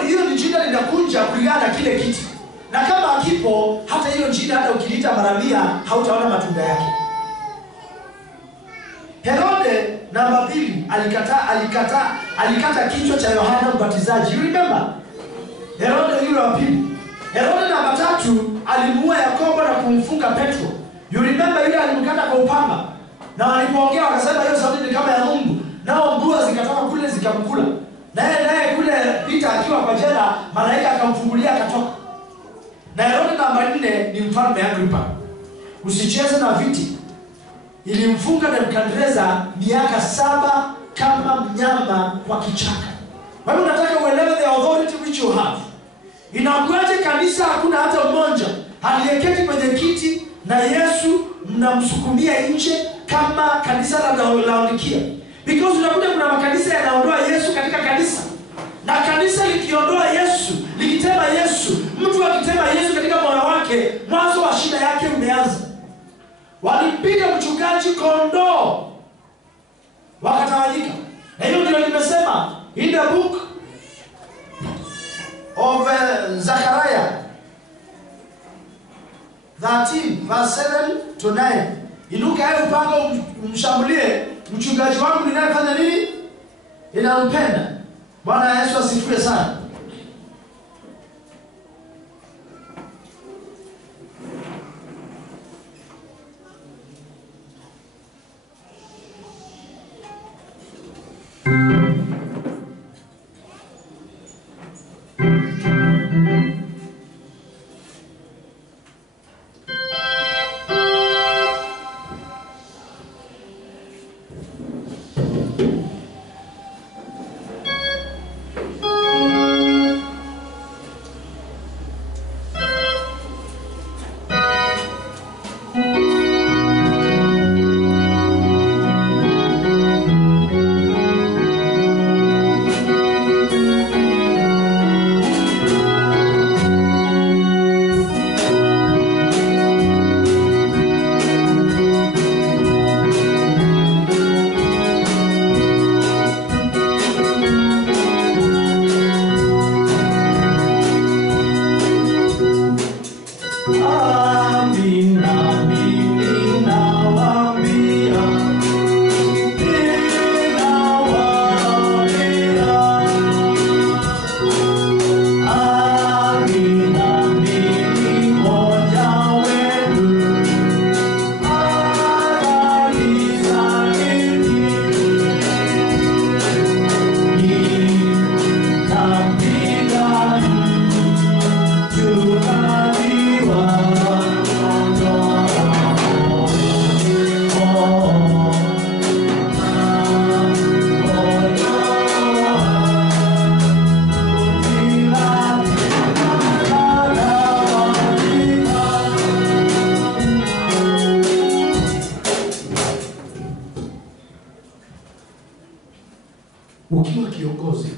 Hiyo ni jina linakuja kulingana na kile kiti. Na kama hakipo, hata hiyo jina hata ukiliita mara 100 hautaona matunda yake. Herode namba 2 alikata kichwa cha Yohana Mbatizaji. You remember? Herode yule wa pili. Herode namba 3 alimuua Yakobo na kumfunga Petro. You remember yule alimkata kwa upanga. Na walipoongea wakasema hiyo sauti ni kama ya Mungu. Nao mbua zikatoka kule zikamkula. Naye kule Peter akiwa kwa jela, malaika akamfungulia akatoka. Na Herode namba 4 ni mfalme Agripa. Usicheze na viti. Ilimfunga Nebukadneza miaka 7 kama mnyama kwa kichaka. Wewe unataka uelewe the authority which you have. Inakuaje kanisa hakuna hata mmoja aliyeketi kwenye kiti na Yesu mnamsukumia nje kama kanisa la Laodikia? Because unakuta kuna makanisa yanaondoa Yesu katika kanisa. Na kanisa likiondoa Yesu, likitema Yesu, mtu akitema Yesu katika moyo wake, mwanzo wa shida yake umeanza. Walimpiga mchungaji kondoo, wakatawanyika. Na hiyo ndio nimesema in the book of Zechariah 13 verse 7 to 9. Inuka hayo upanga umshambulie mchungaji wangu ninayefanya nini? Ninampenda. Bwana Yesu asifiwe sana. Ukiwa kiongozi,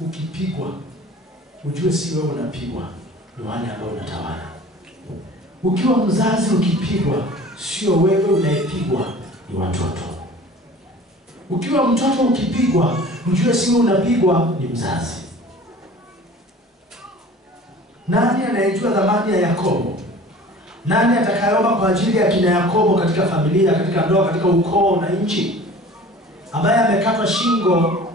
ukipigwa, ujue si wewe unapigwa, ni wale ambao unatawala. Ukiwa mzazi ukipigwa, sio wewe unayepigwa, ni watoto. Ukiwa mtoto ukipigwa, ujue si wewe unapigwa, ni mzazi. Nani anayejua dhamani ya Yakobo? Nani atakayeomba kwa ajili ya kina Yakobo katika familia, katika ndoa, katika ukoo na nchi? Ambaye amekatwa shingo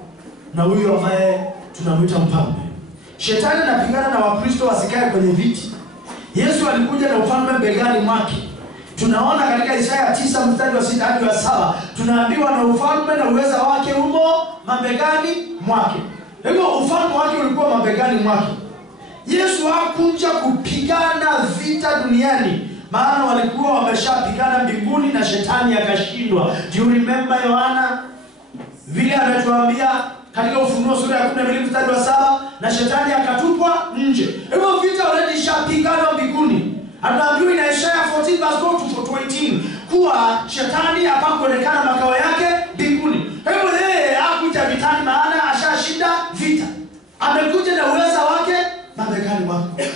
na huyo ambaye tunamwita mfalme. Shetani anapigana na Wakristo wasikae kwenye viti. Yesu alikuja na ufalme begani mwake. Tunaona katika Isaya 9 mstari wa 6 hadi wa 7, tunaambiwa na ufalme na uweza wake umo mabegani mwake. Hivyo ufalme wake ulikuwa mabegani mwake. Yesu hakuja kupigana vita duniani, maana walikuwa wameshapigana mbinguni na shetani akashindwa. Do you remember Yohana vile anatuambia katika Ufunuo sura ya 12 mstari wa 7, na shetani akatupwa nje. Hivyo vita already shapigana mbinguni. Anaambiwa na Isaya 14 verse 1 to 18 kuwa shetani hapakuonekana makao yake mbinguni. Hivyo yeye hakuja vitani, maana ashashinda vita. Amekuja na uweza wake mabegani mwake.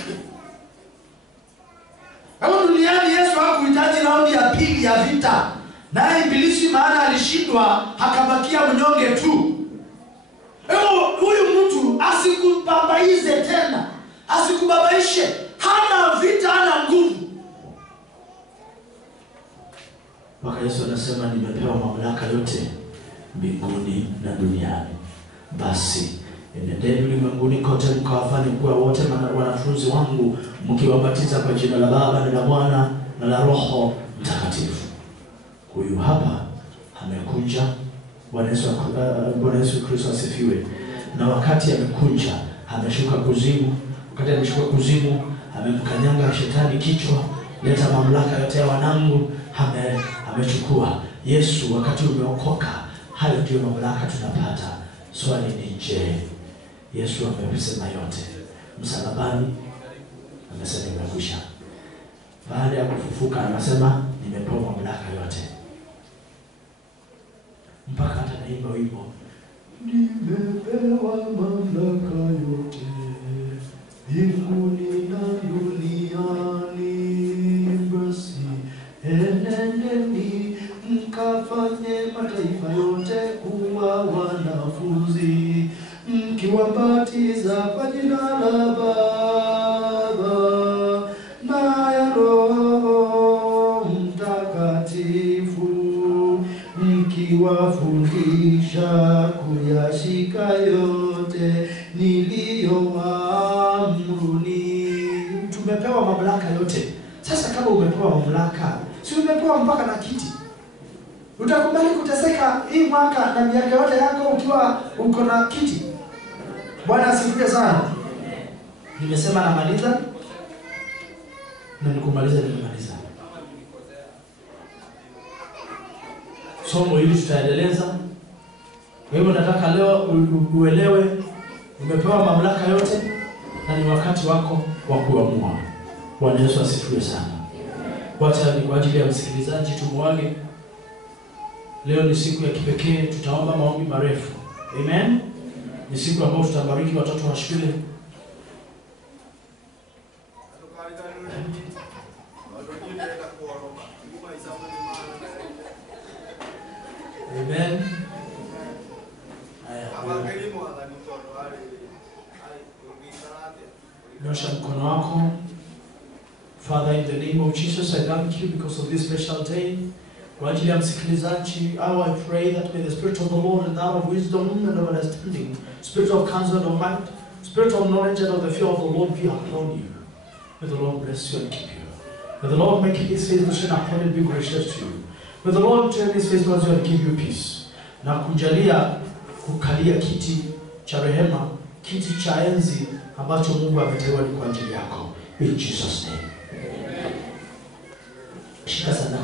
Hapo duniani Yesu hakuhitaji raundi ya pili ya vita. Naye ibilisi maana alishindwa, akabakia mnyonge tu. Huyu mtu asikubabaize tena. Asikubabaishe. Hana vita, hana nguvu. Waka Yesu anasema nimepewa mamlaka yote mbinguni na duniani. Basi enendeni ulimwenguni kote mkawafanye kuwa wote wanafunzi wangu, mkiwabatiza kwa jina la Baba na la Mwana na la Roho Mtakatifu. Huyu hapa amekuja. Bwana Yesu Kristo asifiwe. Na wakati amekuja, ameshuka kuzimu. Wakati ameshuka kuzimu, amemkanyanga shetani kichwa. Leta mamlaka yote ya wanangu, amechukua. Yesu wakati umeokoka, hayo ndio mamlaka tunapata. Swali ni je, Yesu amesema yote msalabani, amesema imekwisha. Baada ya kufufuka anasema nimepewa mamlaka yote. Mpaka hata naimba wimbo, nimepewa mamlaka yote mbinguni na duniani. Basi enendeni mkafanye mataifa yote kuwa wanafunzi, mkiwabatiza kwa jina la Baba na ya Roho Mtakatifu, mkiwafundisha kuyashika yote niliyowaamruni. Tumepewa mamlaka yote. Sasa kama umepewa mamlaka, si umepewa mpaka na kiti? Utakubali kuteseka hii mwaka na miaka yote yako ukiwa uko na kiti? Bwana asifiwe sana. Nimesema namaliza. Na nikumaliza nimaliza. Somo hili tutaendeleza. Kwa hivyo nataka leo uelewe umepewa mamlaka yote na ni wakati wako wa kuamua. Bwana Yesu asifiwe sana. Wacha ni kwa ajili ya msikilizaji tumuage. Leo ni siku ya kipekee, tutaomba maombi marefu. Amen. Ni siku ambayo tutabariki watoto wa shule. Amen. Nyosha mkono wako. Father, in the name of Jesus, I thank you because of this special day. Kwa ajili ya msikilizaji, I pray that may the Spirit of the Lord and that of wisdom and of understanding, Spirit of counsel and of might, Spirit of knowledge and of the fear of the Lord be upon you. May the Lord bless you and keep you. May the Lord make his face to shine upon you and be gracious to you. May the Lord turn his face towards you and give you peace. Na kujalia kukalia kiti cha rehema, kiti cha enzi ambacho Mungu ameteua kwa ajili yako. In Jesus' name. Shika sana.